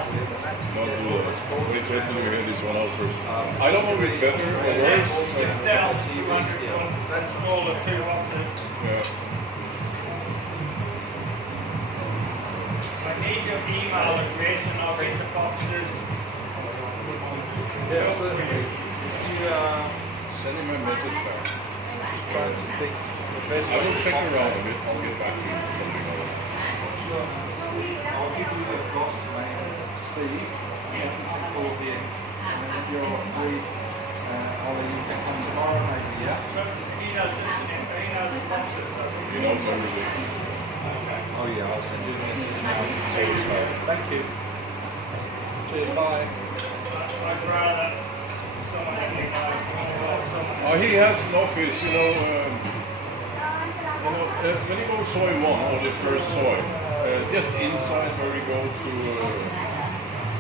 Not do that. Wait till you hear this one out first. I don't know if it's better or worse. 6,200 to install the 2 boxes. Yeah. I need your email address and I'll get the boxes. Yeah, certainly. You Send him a message back. trying to pick the best. I will check around a bit. I'll get back to you. Something like that. I'll give you the boss name, Steve, at 4 p.m. And if you're free, Ollie, you can come tomorrow maybe, yeah? But he knows internet, he knows the boxes, doesn't He knows everything. Oh yeah, I'll send you a message now. Cheers, mate. Thank you. Cheers, bye. I'd rather someone that we know, someone He has an office, when you go soy 1 or the first soy, just inside where we go to,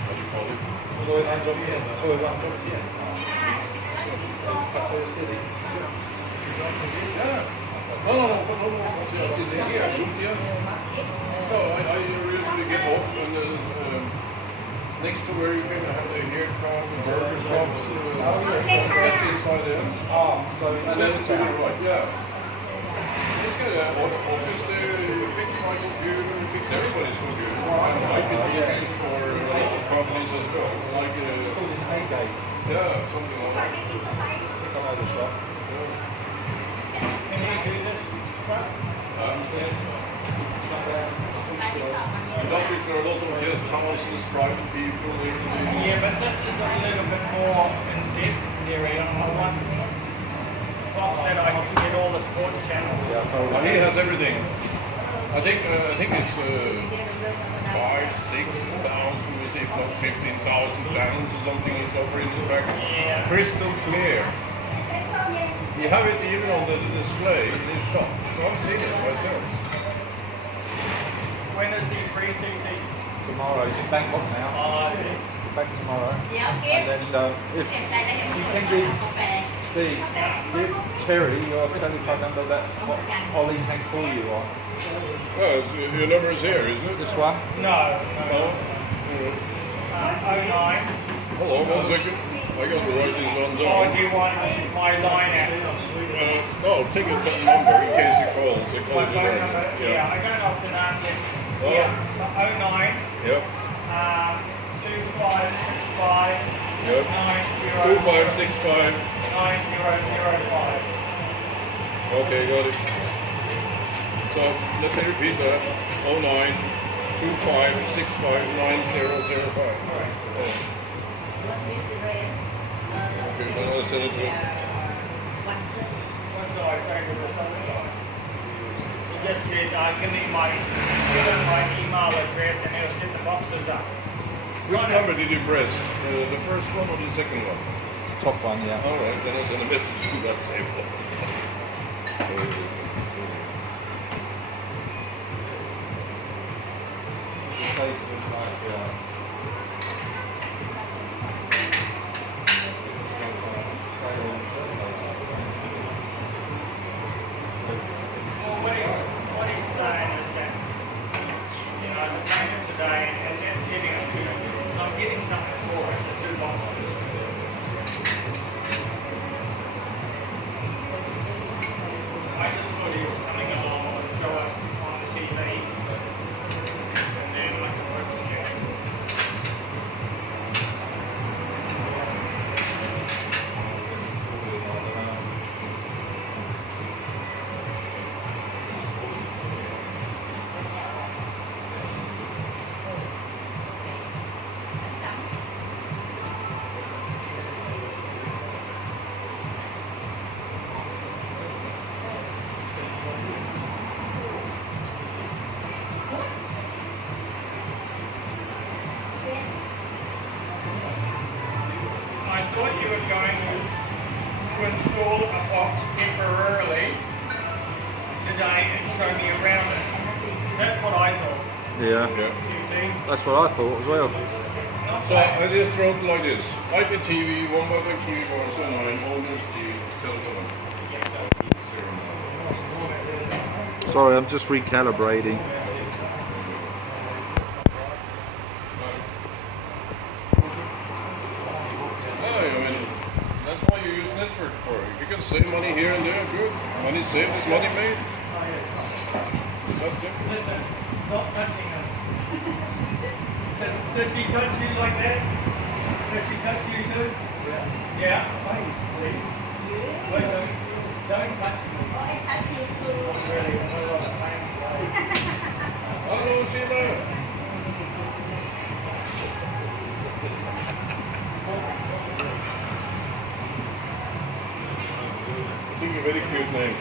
what do you call it? Soy 1 job here. Soy 1 job here. It's Pattaya City. yeah. No, yes, it's in here, yeah. So I usually get off and next to where you can have the haircut, the burger shops, just inside there. Oh, so And it's then in to the town. right, yeah. He's got an office there, he fix my computer, he fix everybody's computer. And IPTVs for local companies as well. Like, Heyday. yeah, something like that. I know the shop. can you do this stuff? He does it for a lot of guest houses, private people. Yeah, but this is a little bit more in depth area. I want box that I can get all the sports channels. Yeah, totally. He has everything. I think it's 5,000-6,000, if not 15,000 channels or something. He's offering in the back. Yeah. Crystal clear. You have it even on the display in his shop. So I've seen it myself. When is he free TT? Tomorrow, he's in Bangkok now. Oh, I see. Back tomorrow. Dạ, And then if you can give Steve, give Terry your telephone number that Ollie can call you on. Well, your number is here, isn't it? This one? No, Oh. 09. Hello, 1 second. I got to write this one Oh, down. do you want my line out? No, take a number in case he calls. They call My it phone there. number? Yeah, I don't often answer. Oh. Yeah, 09 Yep. 2565 Yep. 90 2565. 9005. Okay, got it. So let me repeat that. 09 2565 9005. Correct. Oh. Okay, then I'll send it to him. What shall I say to the other guy? He just said, give him my email address and he'll set the boxes up. Which number did you press? The first one or the second one? Top one, yeah. Alright, then I'll send a message to that same one. Well, what he's saying is that, you know, the payment today and then getting it to him. So I'm getting something for it, the two boxes. I just thought he was coming along to show us on the TV. And then I can work together. I thought you were going to install a box temporarily today and show me around it. That's what I thought. Yeah, Yeah. You think? that's what I thought as well. So I just wrote like this. IPTV, 1 by TV, 109, owners, the telephone. Sorry, I'm just recalibrating. I mean, that's why you use network for. If you can save money here and there, good. Money saved is money made. That's it. Not touching her. Does she touch you like that? Does she touch you too? Yeah. Yeah. See? Look, don't touch me. Really, I'm not on the same way. Hello, Sheila. I think a very cute name.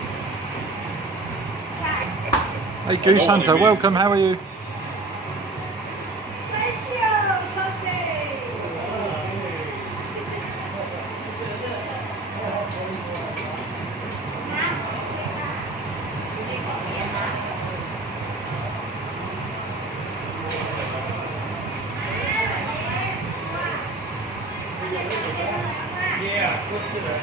Hey Goose Hunter, welcome, how are you? Yeah, push it up.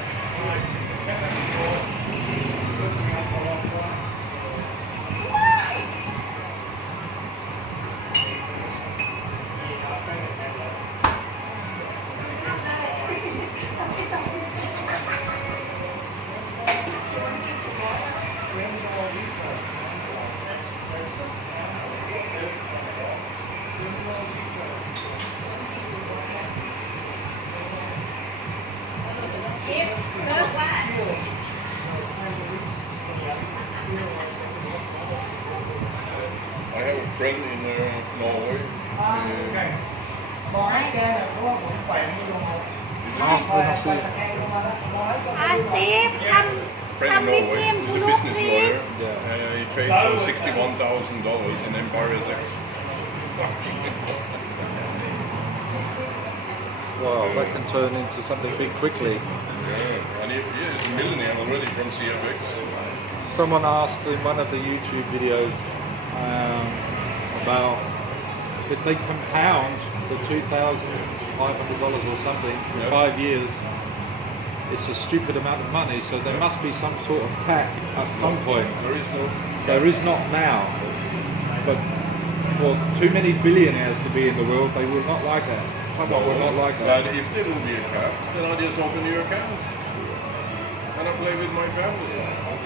I have a friend in Norway. Còn hát kê là có cũng toàn đi luôn không? Ask when I see you. Steve, Friend come in with Norway, him he's to a look, business please. lawyer. Yeah. He paid for $61,000 in Empire SX. Wow, that can turn into something big quickly. Yeah, and he's a millionaire already from CFX. Someone asked in one of the YouTube videos about if they compound the $2,500 or something in Yeah. 5 years, it's a stupid amount of money, so there must be some sort of cap at some point. There is no. There is not now, but for too many billionaires to be in the world, they will not like that. Someone will not like that. And if there will be a cap, then I just open your account. And I play with my family.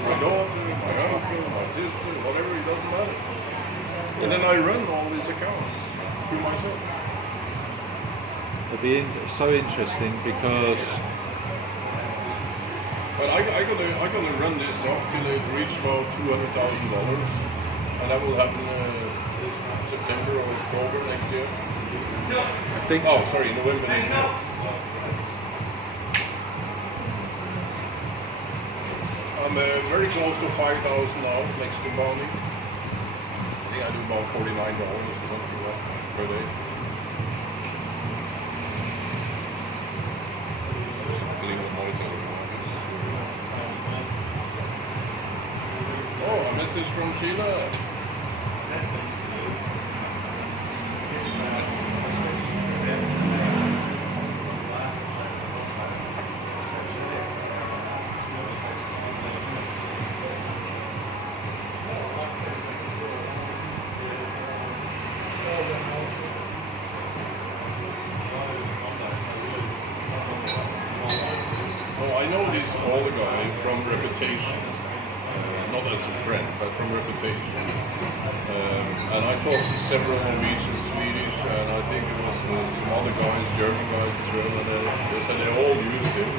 My daughter, my uncle, my sister, whatever, it doesn't matter. And then I run all these accounts through myself. It'll be so interesting because But I gotta run this stuff till it reach about $200,000, and that will happen September or October next year. I think Oh, sorry, November next year. very close to 5,000 now, next to Bali. I think I do about $49 or something like that per day. Just dealing with monitoring. Oh, a message from Sheila. I know this older guy from reputation, not as a friend, but from reputation. And I talked to several Norwegian, Swedish, and I think it was some other guys, German guys as well, and they said they all used him.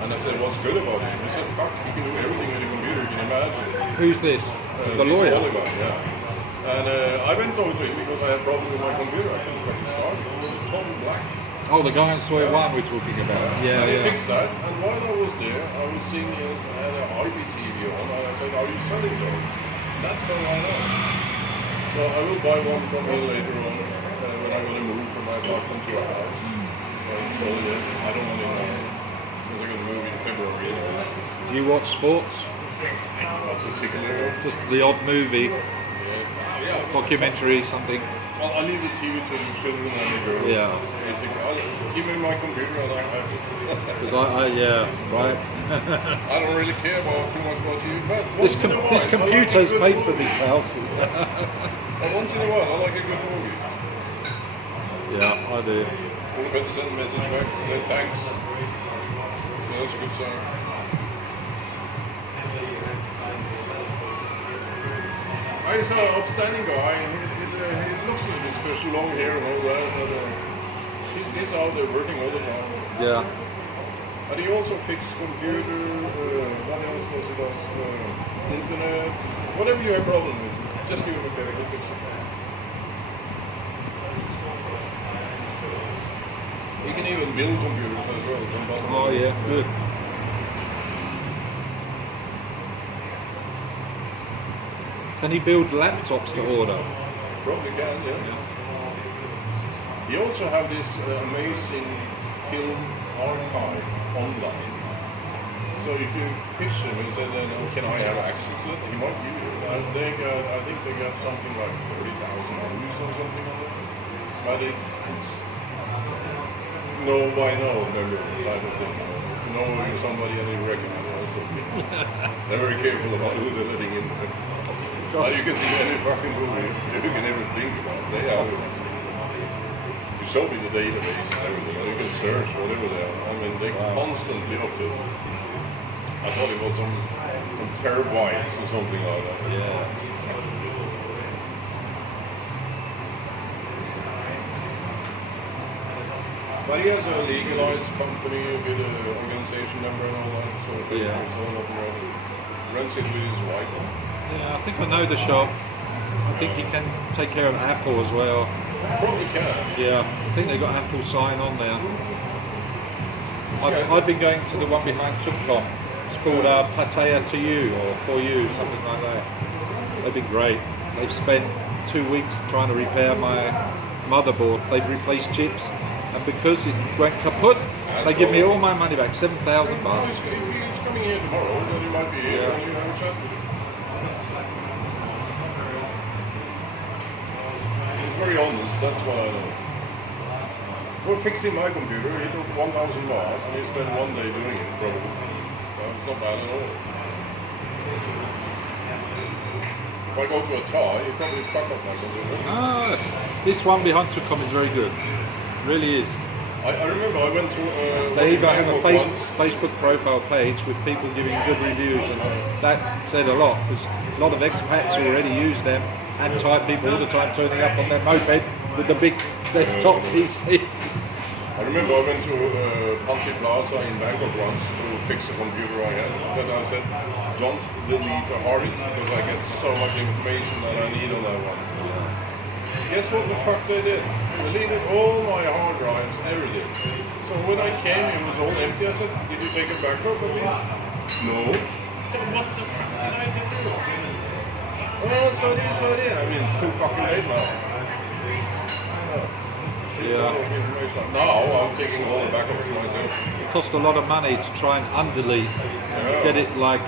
And I said, what's good about him? He said, fuck, he can do everything with a computer, you can imagine. Who's this? The This lawyer? older guy, yeah. And I went over to him because I had problems with my computer. I couldn't fucking start it. It was totally black. Oh, the guy in Soy 1 we're talking about. Yeah, And he yeah. fixed that, and while I was there, I was seeing he had an IPTV on, and I said, are you selling those? That's how I know. So I will buy one from him later on, when I'm going to move from my apartment to a house. So I don't want to know, because I'm going to move in February anyway. Do you watch sports? Not particularly. Just the odd movie, Yeah. documentary, something? Well, I leave the TV to the children and the girls. Yeah. Basically, I'll give me my computer and I'm happy. Because yeah, right. I don't really care about too much about TV, but This, once in a while, this I like a computer's good paid for movie. this house. But once in a while, I like a good movie. Yeah, I do. We'll better send a message back. Say thanks. Yeah, that's a good sign. He's an upstanding guy. He looks a little bit special, long hair and all that. But he's out there working all the time. Yeah. And he also fixes computer. What else does he do? Internet. Whatever you have problem with, just give him a credit. He'll fix it. He can even build computers as well. From bottom Oh up. yeah, good. Can he build laptops to order? Probably can, yeah. He also have this amazing film archive online. So if you pitch him and say, then, can I have access to it? He might give you it. I think they got something like 30,000 views or something on it. But it's no by no member type of thing. To know you're somebody and you recognize it or something. They're very careful about who they're letting in. But you can see any fucking movie you can ever think about. They are. You show me the database and everything, and you can search whatever they are. I mean, they constantly update. I thought it was some terabytes or something like that. Yeah. But he has a legalized company with an organization number and all that, so Yeah. it's all up and running. Runs it with his wife. Yeah, I think I know the shop. I think he can take care of Apple as well. Probably can. Yeah, I think they got Apple sign on there. I've been going to the one behind Tukkom. It's called Pattaya to you or for you, something like that. They've been great. They've spent 2 weeks trying to repair my motherboard. They've replaced chips, and because it went kaput, they give me all my money back, 7,000 Well, baht. if he's coming here tomorrow, then he might be here and you have a chat with him. He's very honest, that's what I know. For fixing my computer, he took 1,000 baht and he spent 1 day doing it, probably. So it's not bad at all. If I go to a Thai, he probably fuck up my computer. Ah, this one behind Tukkom is very good. Really is. I remember I went to They even have a Bangkok once. Facebook profile page with people giving good reviews, and that said a lot because a lot of expats already use them, and Thai people all the time turning up on their moped with the big desktop PC. I remember I went to Pattaya Plaza in Bangkok once to fix a computer I had, but I said, don't delete the hard disk because I get so much information that I need on that one. Guess what the fuck they did? Deleted all my hard drives, everything. So when I came, it was all empty. I said, did you take a backup at least? No. So what the fuck did I do? Well, sorry. I mean, it's too fucking late now. Yeah. Now I'm taking all the backups myself. It cost a lot of money to try and undelete, get it like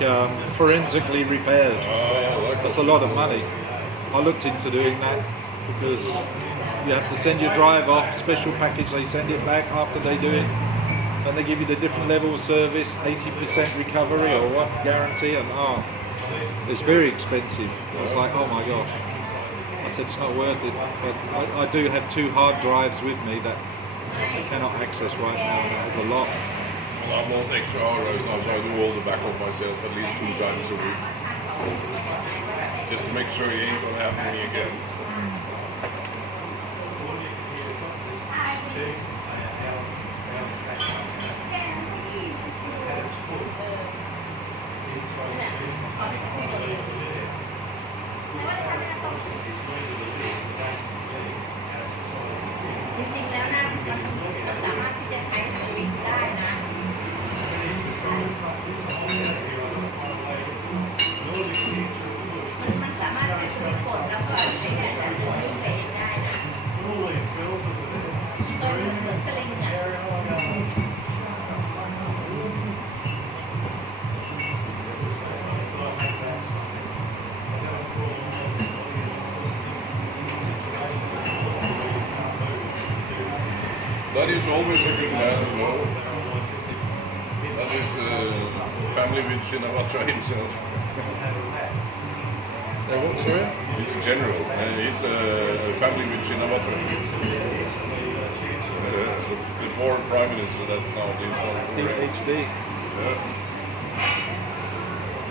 forensically repaired. That's a lot of money. I looked into doing that because you have to send your drive off, special package, they send it back after they do it. And they give you the different level of service, 80% recovery or what, guarantee, and it's very expensive. I was like, oh my gosh. I said it's not worth it, but I do have 2 hard drives with me that I cannot access right now, and that is a lot. Well, I'm on extra hours now, so I do all the backup myself at least 2 times a week. Just to make sure it ain't gonna happen to me again. That is always a good man, you know. That is family with Shinawatra himself. What's sorry? He's a general, and he's a family with Shinawatra. The former prime minister that's now lives on PhD.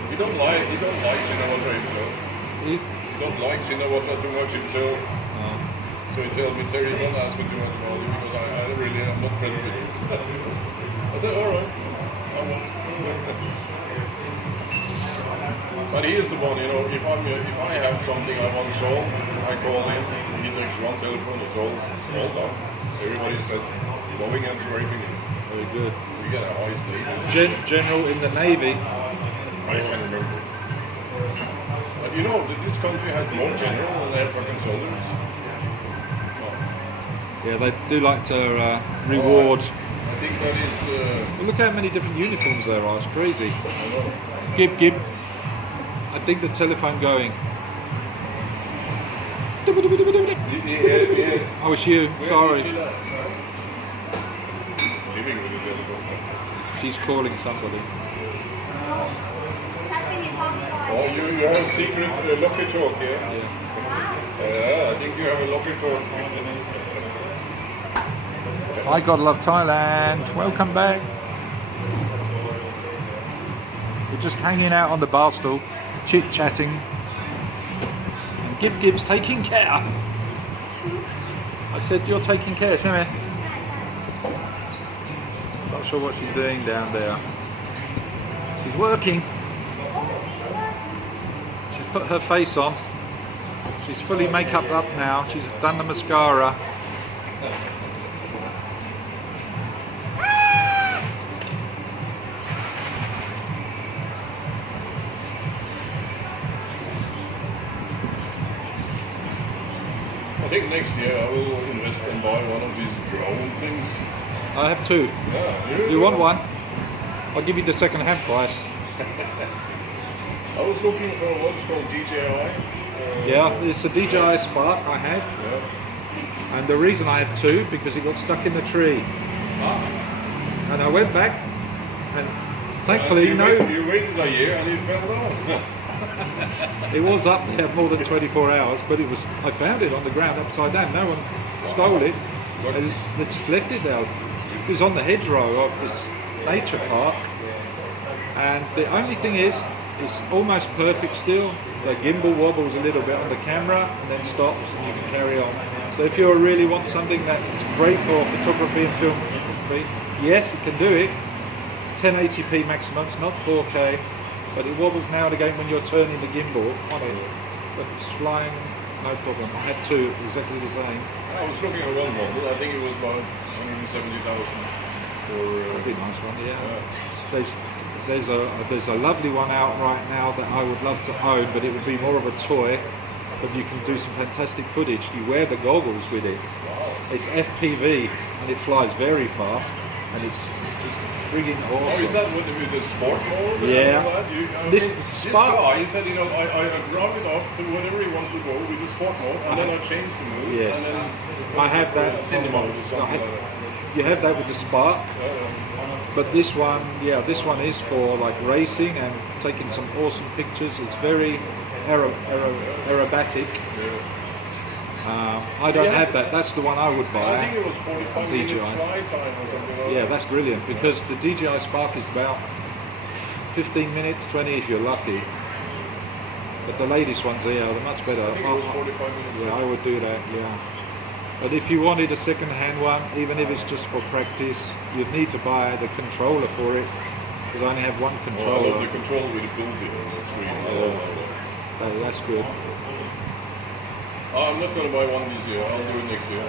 He don't like Shinawatra himself. He don't like Shinawatra too much himself. So he tells me, Terry, don't ask me too much about you because I really am not friendly with you. I said, alright, I won't. But he is the one, you know, if I have something I want solved, I call him, he takes one telephone, it's all done. Everybody's going and scraping it. Very good. We get a high state. General in the Navy. I can't remember. But you know, this country has more general than they have fucking soldiers. Yeah, they do like to reward. I think that is. Well, look how many different uniforms there are. It's crazy. Gib. I think the telephone going. Yeah. Oh, it's you. Sorry. Living with the telephone. She's calling somebody. Oh, you have a secret locker talk, yeah? Yeah, I think you have a locker talk. I gotta love Thailand. Welcome back. We're just hanging out on the bar stool, chit-chatting. And Gib's taking care. I said you're taking care, Shimmy. Not sure what she's doing down there. She's working. She's put her face on. She's fully make-up up now. She's done the mascara. I think next year I will invest and buy one of these drone things. I have 2. Yeah, You want one? I'll give you the second-hand price. I was looking for what's called DJI. Yeah, it's a DJI Spark I have. Yeah. And the reason I have 2, because it got stuck in the tree. And I went back, and thankfully, you waited a year and it fell down. it was up there more than 24 hours, but I found it on the ground upside down. No one stole it, and they just left it there. It was on the hedgerow of this nature park, and the only thing is, it's almost perfect still. The gimbal wobbles a little bit on the camera and then stops, and you can carry on. So if you really want something that's great for photography and film photography, yes, it can do it. 1080p maximum, it's not 4K, but it wobbles now and again when you're turning the gimbal on it. But it's flying, no problem. I had 2 exactly the same. I was looking at one model. I think it was about 170,000. That'd be a nice one, yeah. there's a lovely one out right now that I would love to own, but it would be more of a toy. But you can do some fantastic footage. You wear the goggles with it. It's FPV and it flies very fast, and it's frigging awesome. Oh, is that what with the sport mode? Yeah. And all that? This this Spark- guy, he said, you know, I round it off to whatever he wanted to go with the sport mode, and then I changed the mode. Yes. And then I have that. cinema mode or something like that. You have that with the Spark, but this one is for like racing and taking some awesome pictures. It's very aerobatic. I don't have that. That's the one I would buy. I think it was 45 minutes DJI. fly time or something like Yeah, that. that's brilliant because the DJI Spark is about 15 minutes, 20 if you're lucky. But the latest ones, they're much better. I think it was 45 minutes. Yeah, I would do that, yeah. But if you wanted a second-hand one, even if it's just for practice, you'd need to buy the controller for it, because I only have one Oh, I controller. love the control with the build bit on the screen. I love that. That's good. I'm not going to buy one this year. I'll do it next year.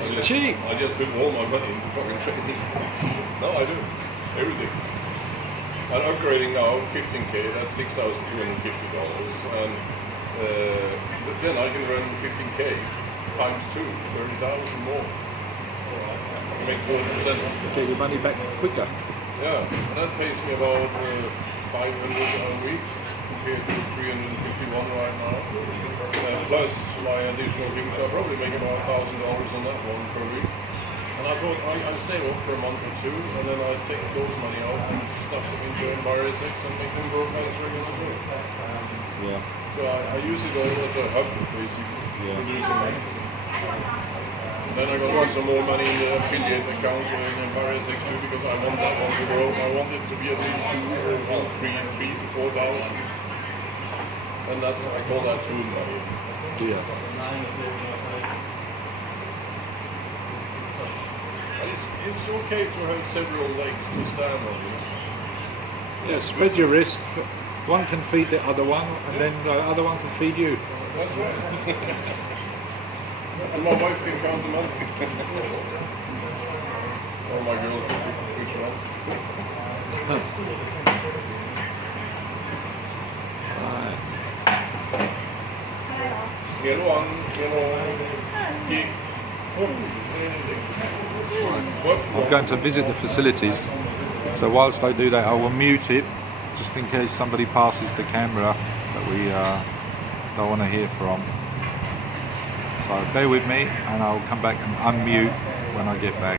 It's cheap. I just put all my money into fucking training. No, I do. Everything. I'm upgrading now 15K. That's $6,250. And then I can run 15K times 2, 30,000 more. I make 40%. Get your money back quicker. Yeah, and that pays me about 500 a week compared to 351 right now. Plus my additional things, I probably make about $1,000 on that one per week. And I thought I save up for a month or two, and then I take those money out and stuff them into Enviro6 and make them work as regular too. Yeah. So I use it all as a hub, basically, producing money. And then I got some more money in the affiliate account in Enviro6 too, because I want that one to grow. I want it to be at least 3 to 4,000. And that's, I call that food money. Yeah. And it's okay to have several legs to stand on, you know. Yeah, spread your risk. One can feed the other one, and then the other one can feed you. That's right. And my wife can count the money. Or my girlfriend, which one? Right. Get one, gig. What? I'm going to visit the facilities, so whilst I do that I will mute it just in case somebody passes the camera that we don't want to hear from. So bear with me and I'll come back and unmute when I get back.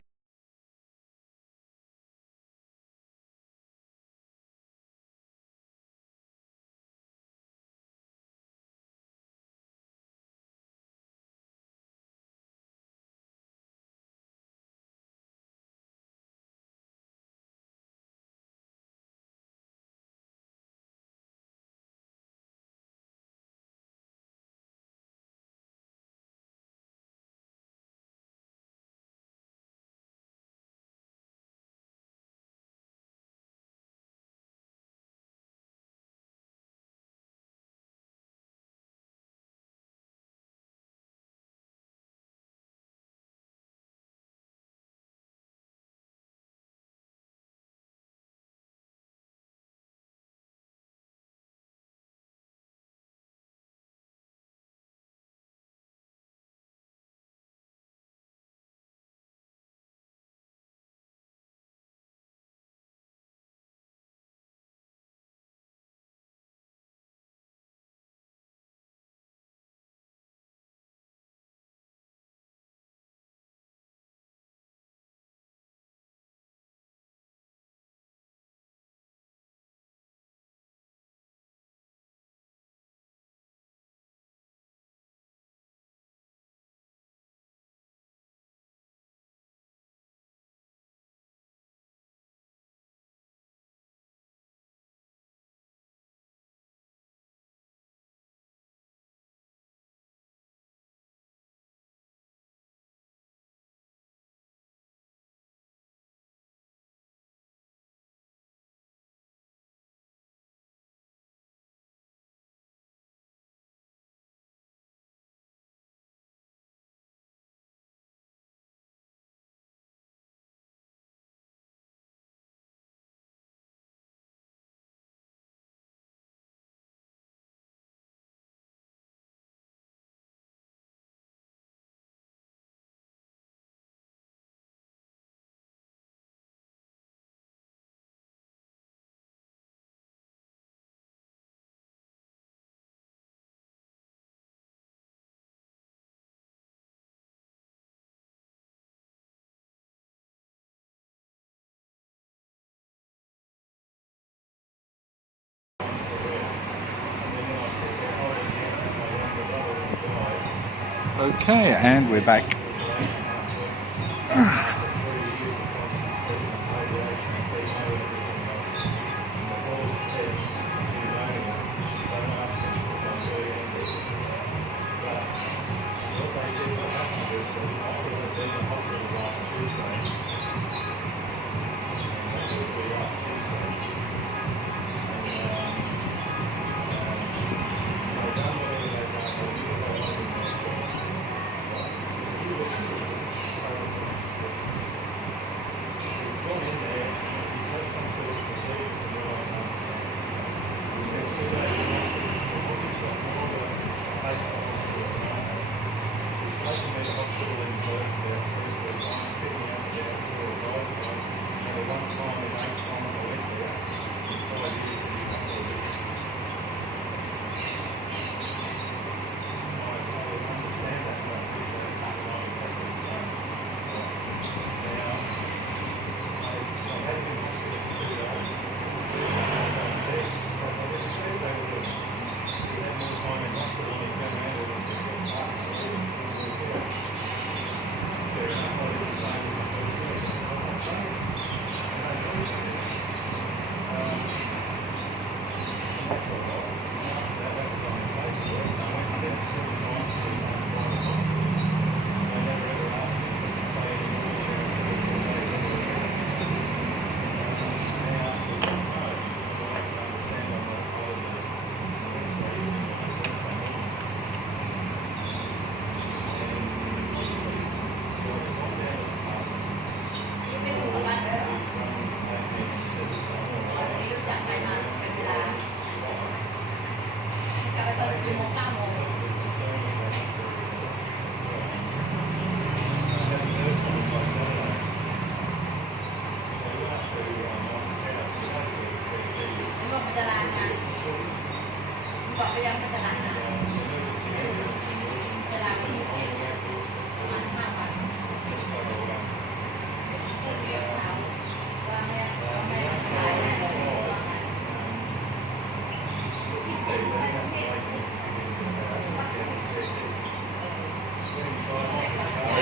Okay, and we're back.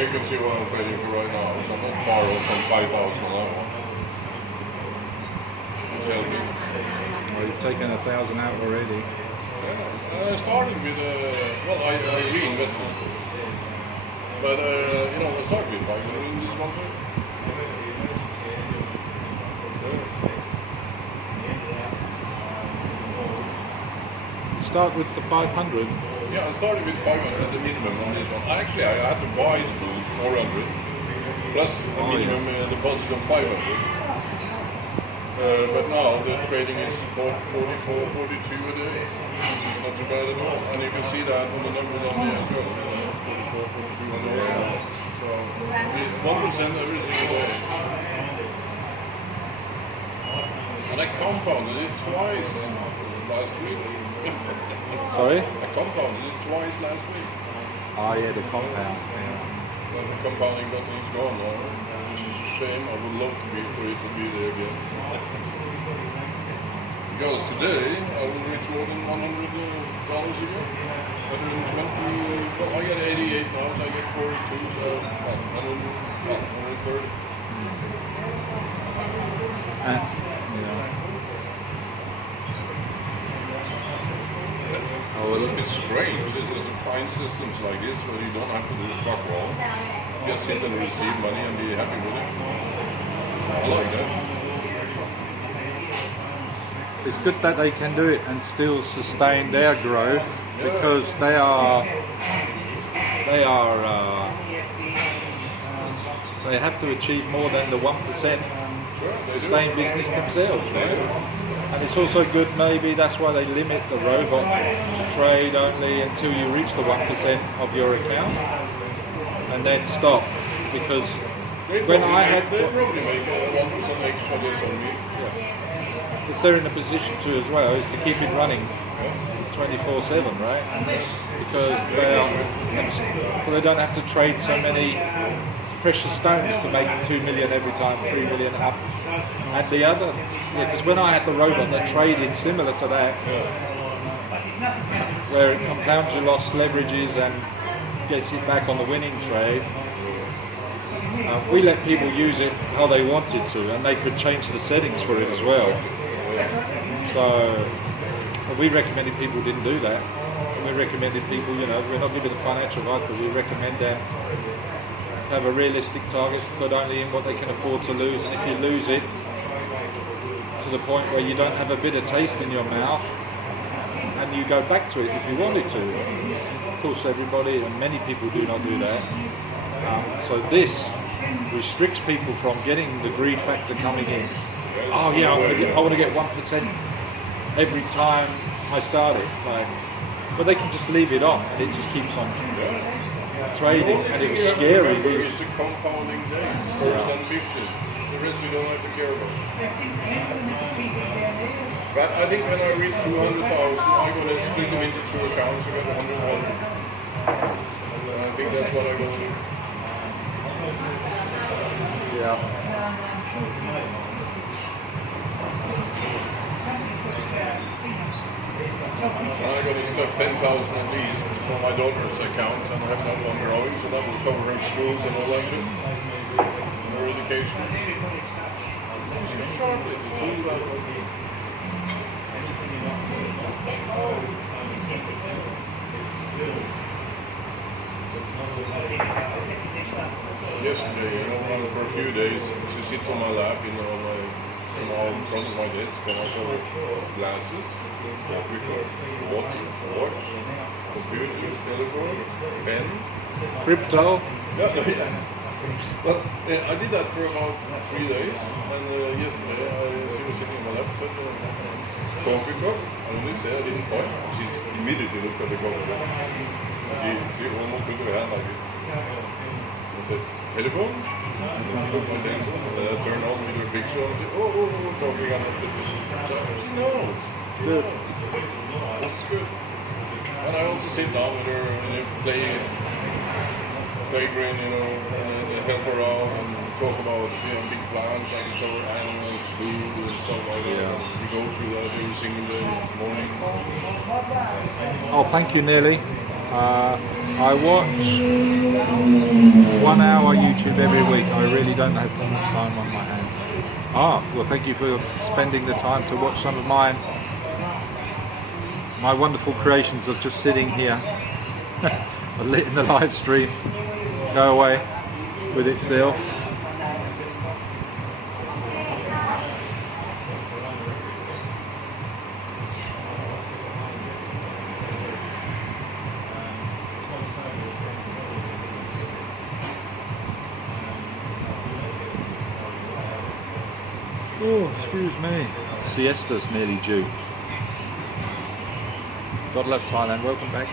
You can see what I'm trading for right now. So I'm not far off from 5,000 on that one. It's helping. Well, you've taken 1,000 out already. Yeah, I started with, well, I reinvested. But, you know, I started with 500 in this one too. You start with the 500. Yeah, I started with 500 at the minimum on this one. Actually, I had to buy the blue 400 plus a minimum deposit of 500. But now the trading is 44, 42 a day. It's not too bad at all. And you can see that on the numbers on there as well. 44, 42 a day. So it's 1% every single day. And I compounded it twice last week. Sorry? I compounded it twice last week. Oh yeah, the compound. Yeah. Well, the compounding button is gone now, which is a shame. I would love for it to be there again. Because today I will reach more than $100 again. 120, well, I get 88 now, so I get 42, so 130. Yeah. It's a little bit strange, isn't it, to find systems like this where you don't have to do fuck all. Just sit and receive money and be happy with it. I like that. It's good that they can do it and still sustain their growth because they have to achieve more than the 1% to stay in business themselves, right? And it's also good, maybe that's why they limit the robot to trade only until you reach the 1% of your account and then stop. Because when I had... They probably make 1% extra this on me. If they're in a position to as well, is to keep it running 24/7, right? Because they don't have to trade so many precious stones to make 2 million every time, 3 million up. And the other, because when I had the robot that traded similar to that, where it compounds your loss, leverages, and gets it back on the winning trade. We let people use it how they wanted to, and they could change the settings for it as well. So we recommended people didn't do that. We recommended people, you know, we're not giving the financial advice, but we recommend them have a realistic target, but only in what they can afford to lose. And if you lose it to the point where you don't have a bitter taste in your mouth, and you go back to it if you wanted to. Of course, everybody and many people do not do that. So this restricts people from getting the greed factor coming in. Oh yeah, I want to get 1% every time I start it. Like, but they can just leave it on, and it just keeps on trading. And it was scary. It's the compounding days, first and 50. The rest we don't have to care about. But I think when I reach 200,000, I'm going to split them into 2 accounts. I got 100,000. And I think that's what I'm going to do. Yeah. I'm going to stuff 10,000 at least for my daughter's account, and I have another one growing, so that will cover her schools and all that shit. And her education. She's sharp, Yesterday, you know, for a few days, she sits on my lap, you know, in front of my desk, and I show her glasses, coffee cup, watch, computer, telephone, pen. Crypto. Yeah. But I did that for about 3 days, and yesterday she was sitting on my lap, said, coffee cup, and when they said I didn't buy, she's immediately looked at the coffee cup. She almost put her hand like this. I said, telephone? And she looked at my telephone, and then I turned on with her picture, and she said, oh, talking on it. So she knows. Good. It's good. And I also sit down with her and playground, you know, and help her out and talk about, you know, big plans. I can show her animals, food, and stuff like that. Yeah. We go through that every single day, morning. Oh, thank you, Nearly. I watch 1 hour YouTube every week. I really don't have that much time on my hand. Well, thank you for spending the time to watch some of my wonderful creations of just sitting here in the live stream. Go away with itself. Oh, excuse me. Siesta's nearly due. God love Thailand. Welcome back.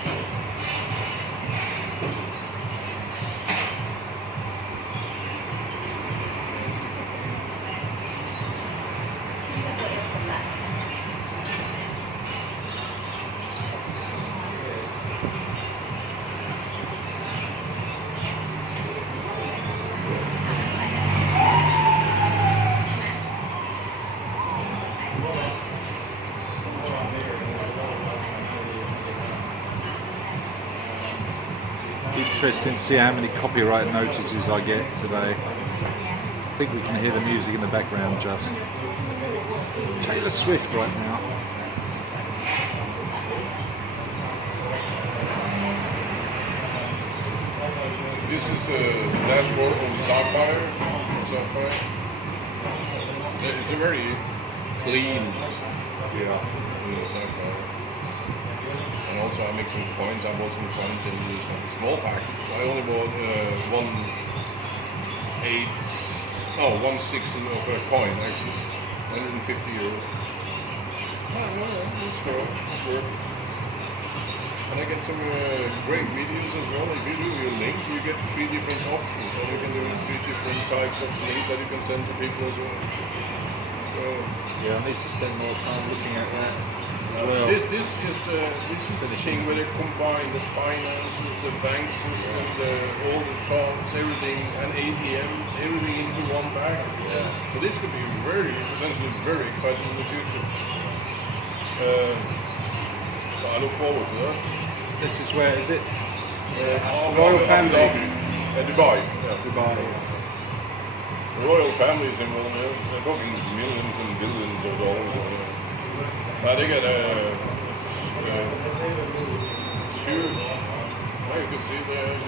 Interesting to see how many copyright notices I get today. I think we can hear the music in the background just. Taylor Swift right now. This is a dashboard of Sapphire. It's a very clean Sapphire. And also I make some coins. I bought some coins in this small package. I only bought 1/16 of a coin actually. 150 euros. Let's go. Let's work. And I get some great videos as well. If you do your link, you get 3 different options, and you can do 3 different types of links that you can send to people as well. So Yeah, I need to spend more time looking at that as well. this is the thing where they combine the finances, the bank system, all the shops, everything, and ATMs, everything into one bag. Yeah. So this could be potentially very exciting in the future. So I look forward to that. This is where is it? Royal family. Dubai. Yeah. Dubai. The royal families involved. They're talking millions and billions of dollars. They get it's huge. You can see the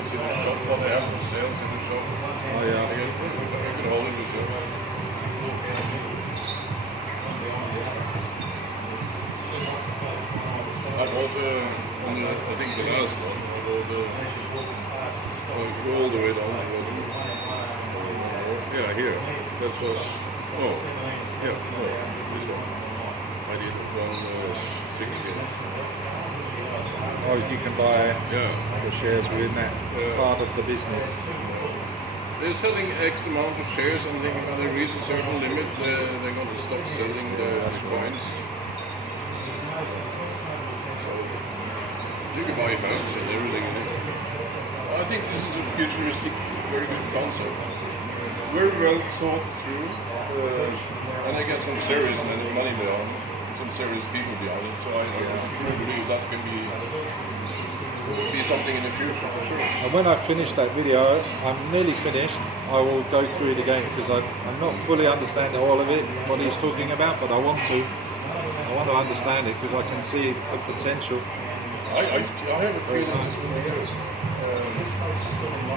shop what they have for sales in the shop. Oh yeah. You can hold it with you. That was, I think, the last one. If you go all the way down, yeah, here. That's what. Oh, yeah, no, this one. I did around 6 years. Oh, you can buy Yeah. the shares within that part of the business. They're selling X amount of shares, and when they reach a certain limit, they're going to stop selling the coins. You can buy homes and everything in it. I think this is a futuristic, very good concept. Very well thought through, and they get some serious money behind it, some serious people behind it. So I truly believe that can be something in the future for sure. And when I finish that video, I'm nearly finished, I will go through it again because I'm not fully understanding all of it, what he's talking about, but I want to understand it because I can see the potential. I have a feeling this will be good.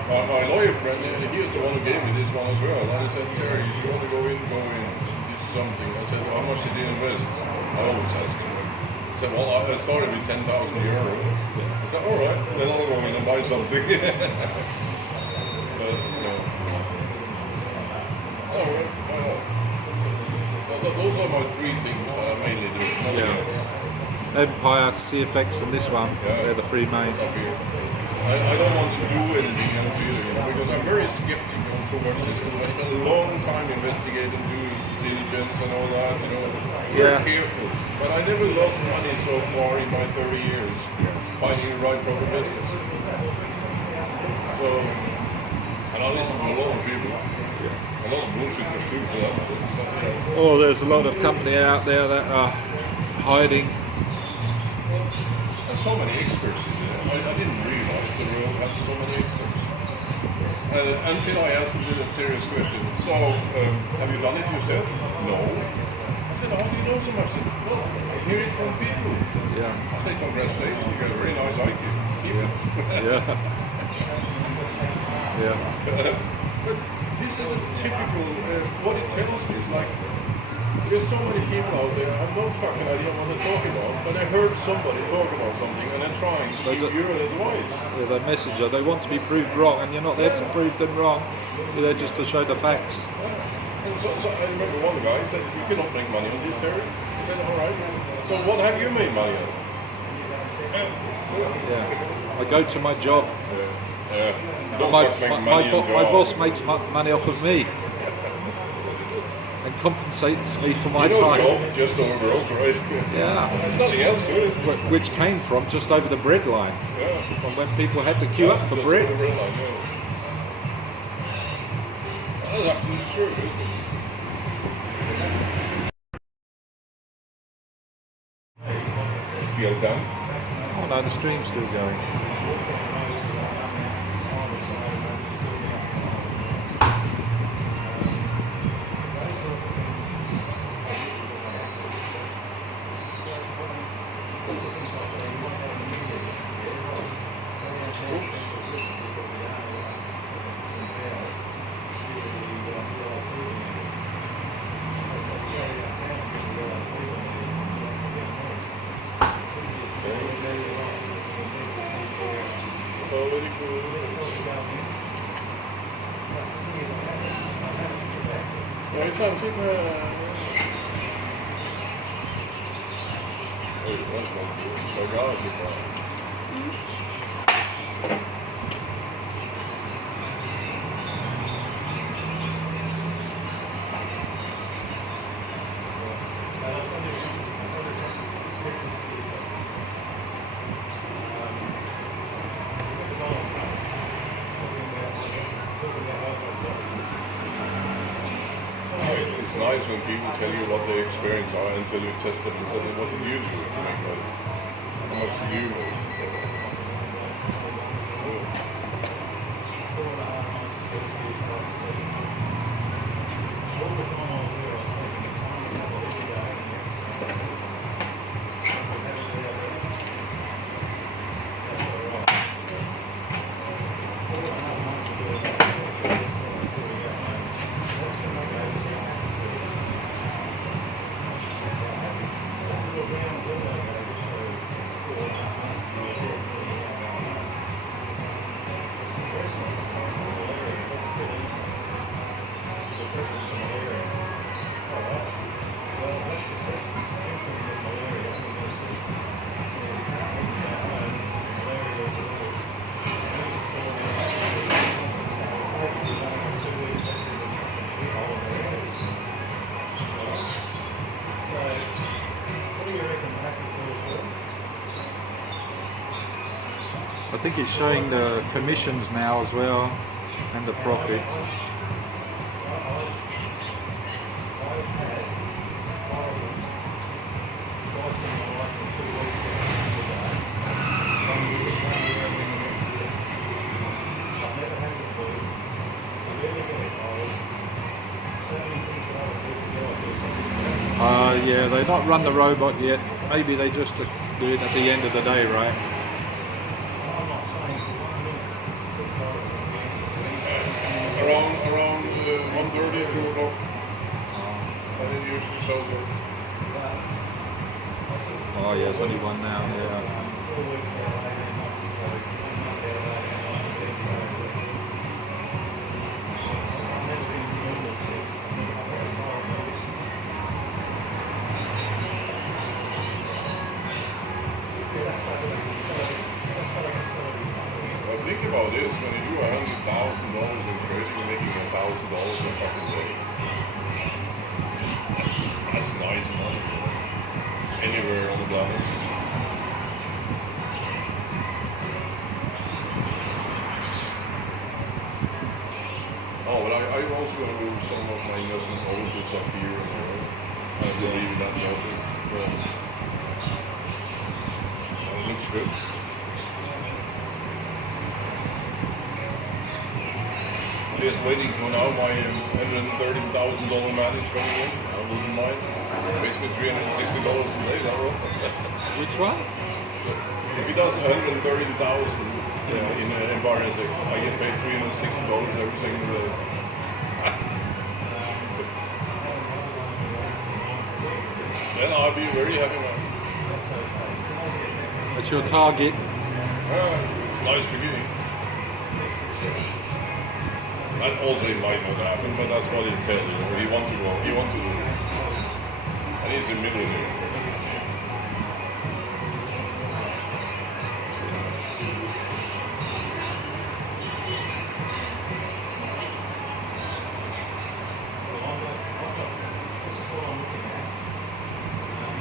My lawyer friend, he was the one who gave me this one as well. And I said, Terry, if you want to go in, this is something. I said, how much did you invest? I always ask him. I said, well, I started with 10,000 euro. I said, all right, then I'll go in and buy something. But, all right, why not? So those are my 3 things that I mainly do. Empire, CFX and this one, they're the 3 main. I don't want to do anything else either, because I'm very skeptical towards this. I spent a long time investigating, due diligence and all that, very careful. But I never lost money so far in my 30 years finding the right proper business. So, and I listen to a lot of people, a lot of bullshitters too for that. Oh, there's a lot of company out there that are hiding. And so many experts in there. I didn't realize the world had so many experts. Until I asked them a serious question. So, have you done it yourself? No. I said, how do you know so much? I said, well, I hear it from people. Yeah. I said, congratulations, you got a very nice IQ. Keep it. Yeah. But this is a typical, what it tells me is like, there's so many people out there, I have no fucking idea what they're talking about, but I heard somebody talk about something and they're trying to give you advice. They're the messenger, they want to be proved wrong, and you're not there to prove them wrong, you're there just to show the facts. And so I remember one guy said, you cannot make money on this, Terry. I said, all right, so what have you made money on? Yeah. I go to my job. My boss makes money off of me. And compensates me for my time. Job just over broker, right? Yeah. There's nothing else to it. Which came from just over the bread line. Yeah. From when people had to queue up for bread. Over the bread line, That's absolutely true, isn't it? Feel down? Oh no, the stream's still going. Ja, samtidigt med... Oj, det var en sån. Jag gav sig bara. It's nice when people tell you what their experience are until you test them and say, what did you do to make money? How much did you make? think it's showing the commissions now as well and the profit. Yeah, they've not run the robot yet. Maybe they just do it at the end of the day, right? Around 1:30, 2 o'clock. And it usually shows up. Oh yeah, there's only one now, yeah. Well, think about this, when you do $100,000 in trading, you're making $1,000 a fucking day. That's nice money. Anywhere on the planet. Oh, but I'm also going to move some of my investment over to Sapphire as well. I believe in that project. It looks good. Just waiting for now my $130,000 manage coming in. I wouldn't mind. Makes me $360 a day, that roll. Which one? If he does 130,000 in bar S6, I get paid $360 every single day. Then I'll be very happy man. What's your target? It's a nice beginning. And also it might not happen, but that's what it tells you. He wants to go, he wants to do it. And he's a millionaire.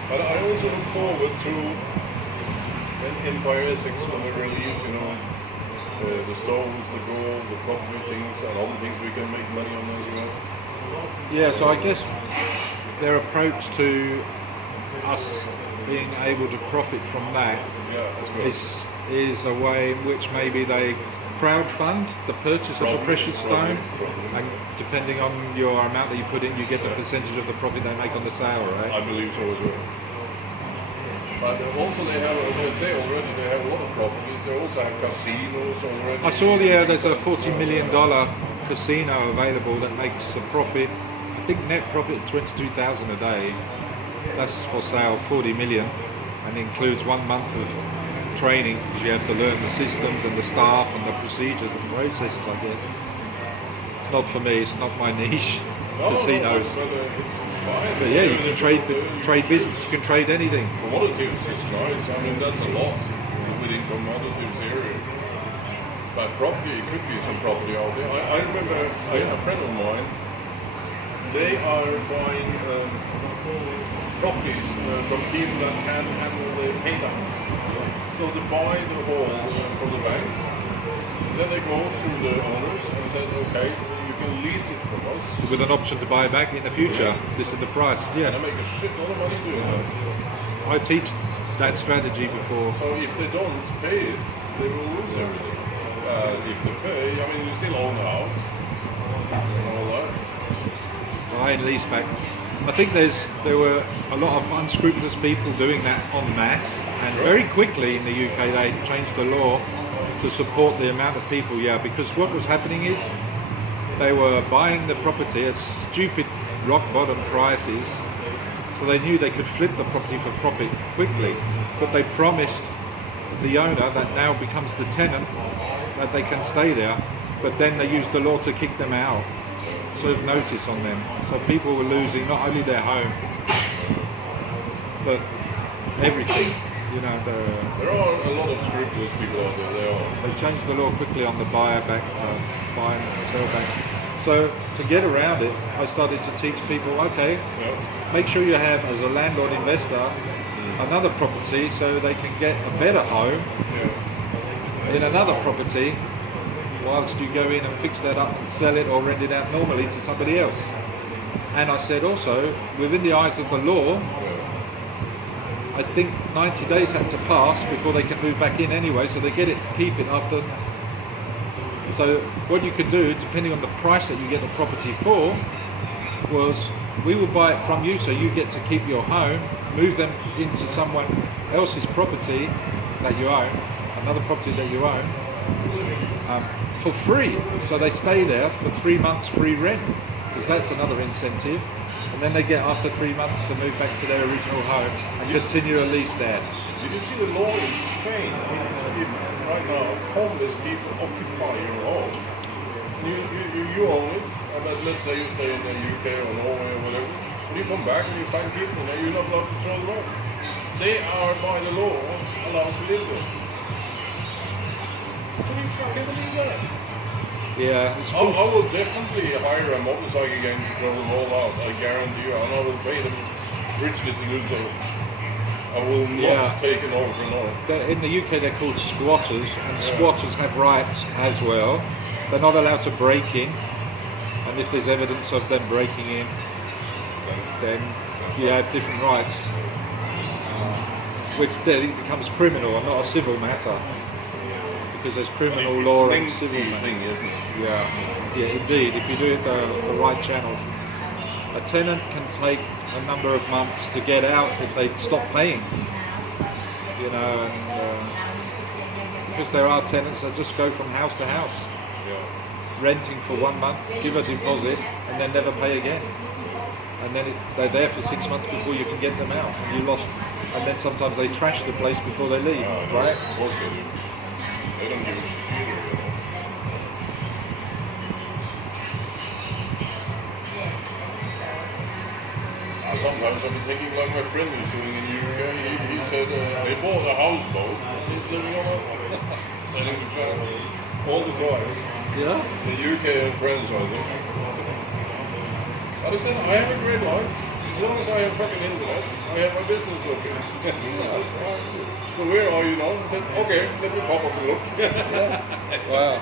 But I also look forward to in Empire Essex when they release, the stoves, the gold, the property things, and other things we can make money on as well. Yeah, so I guess their approach to us being able to profit from that is a way in which maybe they crowdfund the purchase of a precious stone, and depending on your amount that you put in, you get the percentage of the profit they make on the sale, right? I believe so as well. But also they have, they say already, they have a lot of properties. They also have casinos already. I saw there's a $40 million casino available that makes a profit, I think net profit $22,000 a day. That's for sale, 40 million, and includes 1 month of training because you have to learn the systems and the staff and the procedures and processes, I guess. Not for me, it's not my niche, casinos. But yeah, you can trade business, you can trade anything. Commodities is nice. I mean, that's a lot within commodities area. But property, it could be some property out there. I remember a friend of mine, they are buying properties from people that can handle the pay downs. So they buy the hall from the bank, then they go to the owners and say, okay, you can lease it from us. With an option to buy back in the future. Yeah. This is the price. Yeah. And they make a shitload of money doing that. I teach that strategy before. So if they don't pay it, they will lose everything. If they pay, I mean, you still own the house and all that. Buy and lease back. I think there were a lot of unscrupulous people doing that en masse, and very quickly in the UK they changed the law to support the amount of people. Yeah, because what was happening is they were buying the property at stupid rock bottom prices, so they knew they could flip the property for profit quickly, but they promised the owner that now becomes the tenant that they can stay there, but then they used the law to kick them out, serve notice on them. So people were losing not only their home but everything. There are a lot of scrupulous people out there. They changed the law quickly on the buy and sell back. So to get around it, I started to teach people, okay, make sure you have, as a landlord investor, another property so they can get a better home in another property whilst you go in and fix that up and sell it or rent it out normally to somebody else. And I said also, within the eyes of the law, I think 90 days had to pass before they can move back in anyway, so they get it, keep it after. So what you could do, depending on the price that you get the property for, was we will buy it from you, so you get to keep your home, move them into someone else's property that you own, another property that you own, for free. So they stay there for 3 months free rent, because that's another incentive. And then they get, after 3 months, to move back to their original home and continue a lease there. Did you see the law in Spain? If right now homeless people occupy your home, you own it, but let's say you stay in the UK or Norway or whatever, when you come back and you find people there, you're not allowed to throw them out. They are, by the law, allowed to live there. Can you fucking believe that? Yeah, it's I cool. will definitely hire a motorcycle gang to throw them all out, I guarantee you, and I will pay them richly to do so. I will not take it over for now. In the UK they're called squatters, and squatters have rights as well. They're not allowed to break in, and if there's evidence of them breaking in, then you have different rights, which then it becomes criminal and not a civil matter, because there's criminal law and civil thing, isn't it? yeah, indeed. If you do it the right channels, a tenant can take a number of months to get out if they stop paying. You know, and because there are tenants that just go from house to house, renting for 1 month, give a deposit, and then never pay again. And then they're there for 6 months before you can get them out, and you lost. And then sometimes they trash the place before they leave, right? Of course they do. They don't give a shit either, you know. Sometimes I'm thinking like my friend is doing in the UK. He said they bought a houseboat. He's living on it, selling to China all the time. Yeah. In the UK and friends, I think. But he said, I have a great life. As long as I have fucking internet, I have my business okay. So where are you now? He said, okay, let me pop up and look. Wow.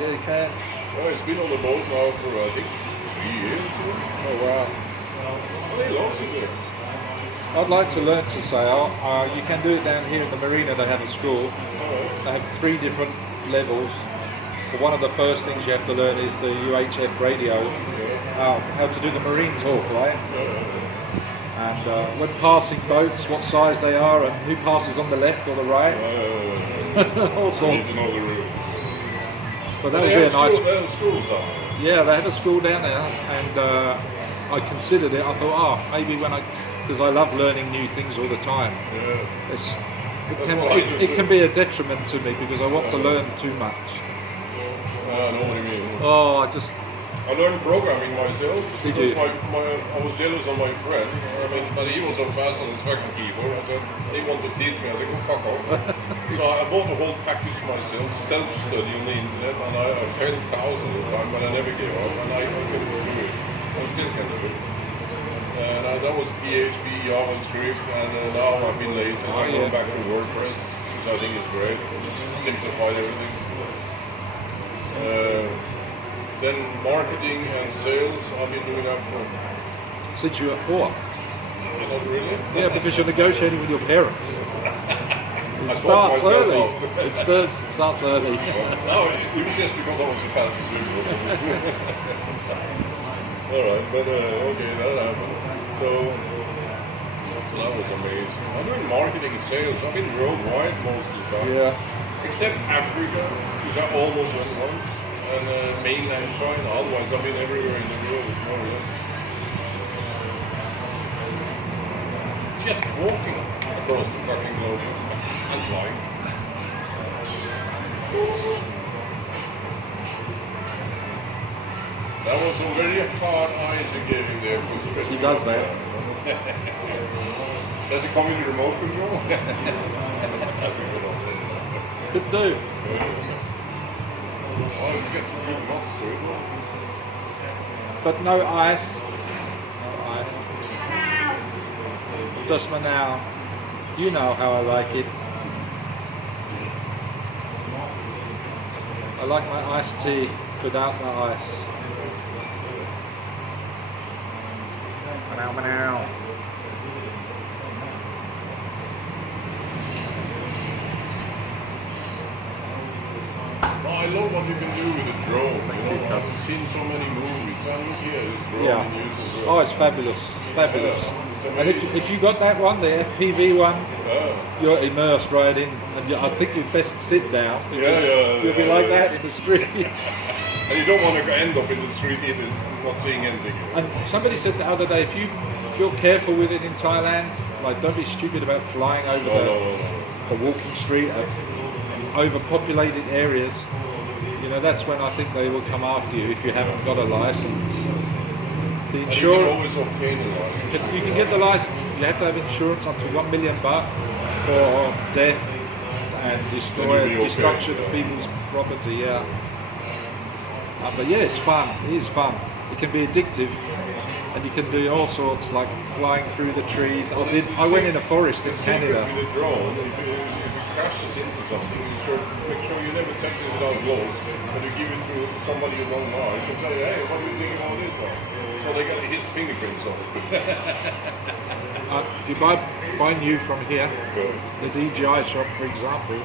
Yeah, you can. Well, it's been on the boat now for, I think, 3 years. Oh wow. Well, he loves it there. I'd like to learn to sail. You can do it down here in the marina. They have a school. They have 3 different levels. But one of the first things you have to learn is the UHF radio, how to do the marine talk, right? And when passing boats, what size they are, and who passes on the left or the right, all sorts. But that would be a nice. They have schools on. Yeah, they had a school down there, and I considered it. I thought, maybe because I love learning new things all the time. Yeah. It can be a detriment to me because I want to learn too much. I know what you mean. Oh, I learned programming myself. Did you? I was jealous of my friend. I mean, but he was so fast on his fucking keyboard. I said, he wanted to teach me. I said, go fuck off. So I bought the whole package myself, self-study on the internet, and I failed thousands of times, but I never gave up, and I couldn't do it. I still can't do it. And that was PHP, JavaScript, and now I've been lazy. I'm going back to WordPress, which I think is great. Simplified everything. Then marketing and sales, I've been doing that for... Since you were 4. Not really? Yeah, because you're negotiating with your parents. It starts early. It starts early. No, it was just because I was the fastest swimmer. Alright, but okay, that happened. So that was amazing. I'm doing marketing and sales. I've been worldwide most of the time. Yeah. Except Africa, which I almost went once. And mainland China, otherwise I've been everywhere in the world, more or less. Just walking across the fucking globe and flying. That was some very hard eyes you gave him there for stretching. He does that. Does it come in the remote control? Could do. Oh, you get some good knots to it. But no ice. No ice. Just now. You know how I like it. like my iced tea without the ice. Manao. Well, I love what you can do with a drone. You know, I've seen so many movies. I'm looking at this drone Yeah. in use as well. Oh, it's fabulous. It's fabulous. It's And amazing. if you got that one, the FPV one, Yeah. you're immersed right in. And I think you'd best sit down. Because you'll be like that in the street. And you don't want to end up in the street either, not seeing anything. And somebody said the other day, if you're careful with it in Thailand, like don't be stupid about flying over No. the walking street of overpopulated areas. You know, that's when I think they will come after you if you haven't got a license. The And you can insurance, always obtain a license. you can get the license. You have to have insurance up to 1 million baht for death and Then you'll be okay, destruction of yeah. people's property. Yeah. But yeah, it's fun. It is fun. It can be addictive, and you can do all sorts, like flying through the trees. I went in a forest in The secret Canada. with a drone, if it crashes into something, you make sure you never touch it without gloves, but you give it to somebody you don't know. You can say, hey, what do you think about this one? So they get his fingerprints on it. If you buy new from here, Good. the DJI shop, for example,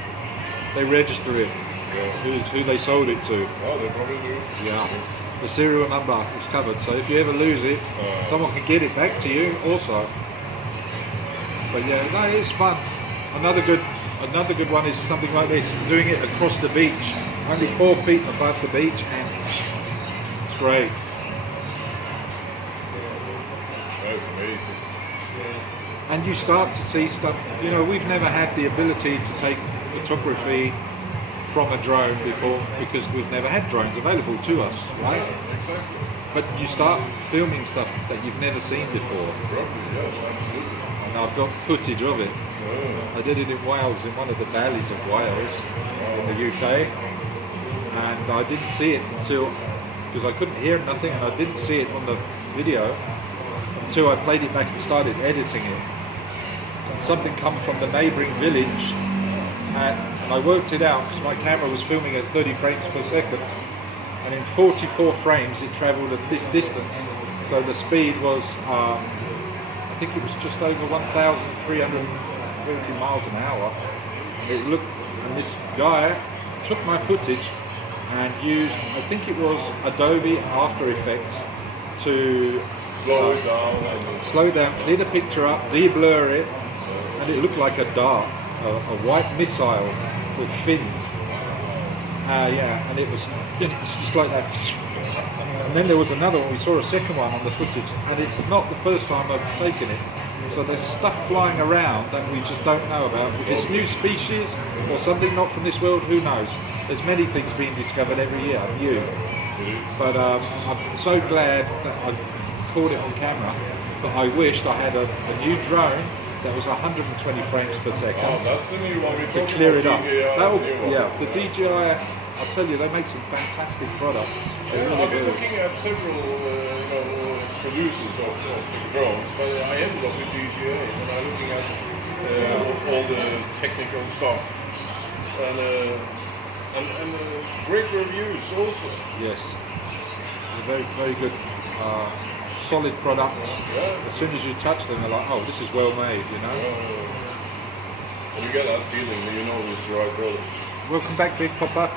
they register it. Yeah. Who they sold it to. Oh, they probably do. Yeah. The serial number is covered, so if you ever lose it, someone can get it back to you also. But yeah, no, it's fun. Another good one is something like this, doing it across the beach, only 4 feet above the beach, and it's great. That's amazing. And you start to see stuff, you know, we've never had the ability to take photography from a drone before because we've never had drones available to us, right? Yeah, exactly. But you start filming stuff that you've never seen before. Probably, yes, absolutely. And I've got footage of it. Yeah. I did it in Wales, in one of the valleys of Wales, in the UK. And I didn't see it until, because I couldn't hear nothing, and I didn't see it on the video until I played it back and started editing it. And something come from the neighbouring village, and I worked it out because my camera was filming at 30 frames per second, and in 44 frames it travelled at this distance. So the speed was, I think it was just over 1,330 miles an hour. It looked, and this guy took my footage and used, I think it was Adobe After Effects to slow down, clear the picture up, de-blur it, and it looked like a dart, a white missile with fins. Yeah, and it's just like that. And then there was another one, we saw a second one on the footage, and it's not the first time I've taken it. So there's stuff flying around that we just don't know about. If it's new species or something not from this world, who knows? There's many things being discovered every year, new. But I'm so glad that I caught it on camera, but I wished I had a new drone that was 120 frames per second. Oh, that's the new one. To clear it up. The DJI, I'll tell you, they make some fantastic products. They really I've been do. looking at several producers of the drones, but I ended up with DJI when I'm looking at all the technical stuff and great reviews also. Yes, very, very good, solid product. Yeah. As soon as you touch them, they're like, oh, this is well made, you know. And you get that feeling that you know it's the right product. Welcome back, Big Papa.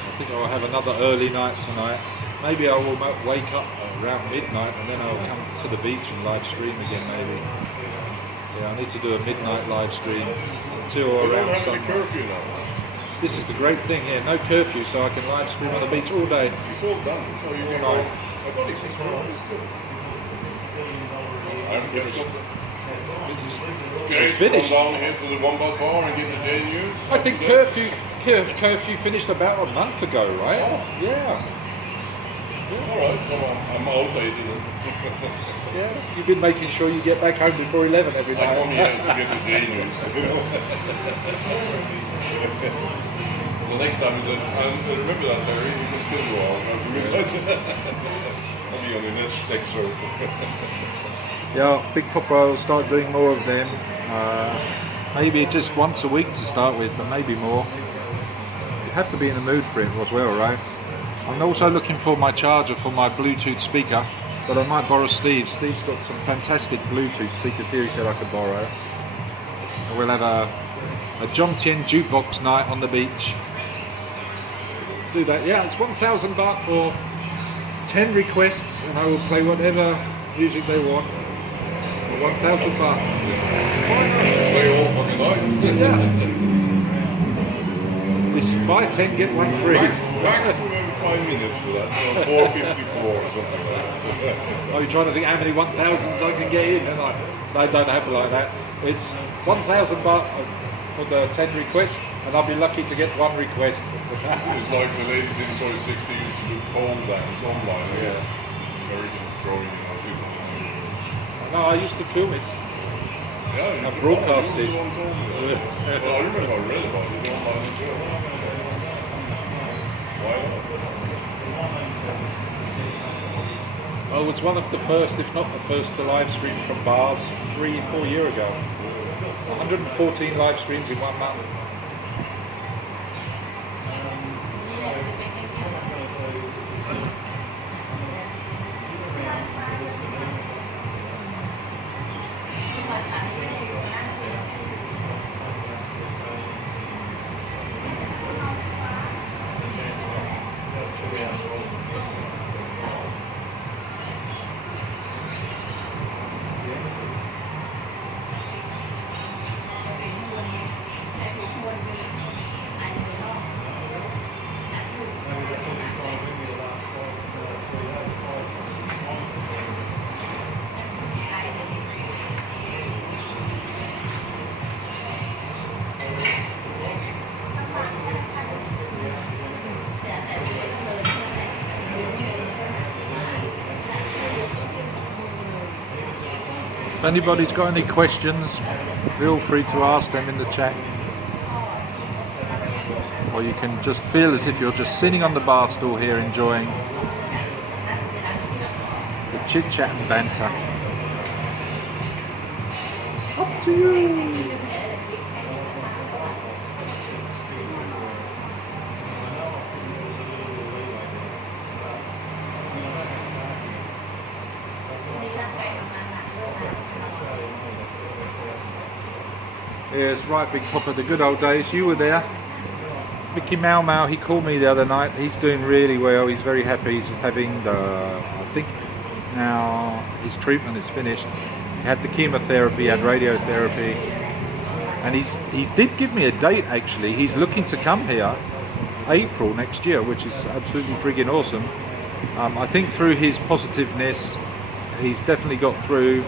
I think I'll have another early night tonight. Maybe I will wake up around midnight and then I'll come to the beach and live stream again maybe. Yeah, I need to do a midnight live stream until You don't around have any sunrise. curfew now. This is the great thing here, no curfew, so I can live stream on the beach all day. It's all done, so you can go. Right. I thought it was good. I'm just okay, finished. Go down here to the Wombat Bar and get the day news. I think curfew finished about a month ago, right? Oh. Yeah. Alright, so I'm outdated. Yeah. You've been making sure you get back home before 11 every I night. come here to get the day news. The next time is that, I remember that, Larry, you can still go out. I remember that. I'll be be on the next show. Yeah, Big Papa will start doing more of them. Maybe just once a week to start with, but maybe more. You have to be in the mood for it as well, right? I'm also looking for my charger for my Bluetooth speaker, but I might borrow Steve's. Steve's got some fantastic Bluetooth speakers here he said I could borrow. And we'll have a John Tien jukebox night on the beach. Do that, yeah, it's 1,000 baht for 10 requests, and I will play whatever music they want. 1,000 baht. Play all fucking night. Yeah. It's buy 10, get one free. Maximum 5 minutes for that, so 454 or something like that. Are you trying to think how many 1,000s I can get in? And they don't happen like that. It's 1,000 baht for the 10 requests, and I'll be lucky to get one request. It's like the ladies in Soy 60 used to do pole dance online. Yeah. Americans throwing, people. No, I used to film it. Yeah, I broadcast it. Well, I remember I read about it online as well. Why not? I was one of the first, if not the first, to live stream from bars 3-4 years ago. 114 live streams in 1 month. If anybody's got any questions, feel free to ask them in the chat. Or you can just feel as if you're just sitting on the bar stool here enjoying the chit chat and banter. Up to you! Yes, right, Big Papa, the good old days. You were there. Mickey Mau Mau, he called me the other night. He's doing really well. He's very happy. He's having the, I think now his treatment is finished. He had the chemotherapy, had radiotherapy. And he did give me a date actually. He's looking to come here April next year, which is absolutely friggin' awesome. I think through his positiveness, he's definitely got through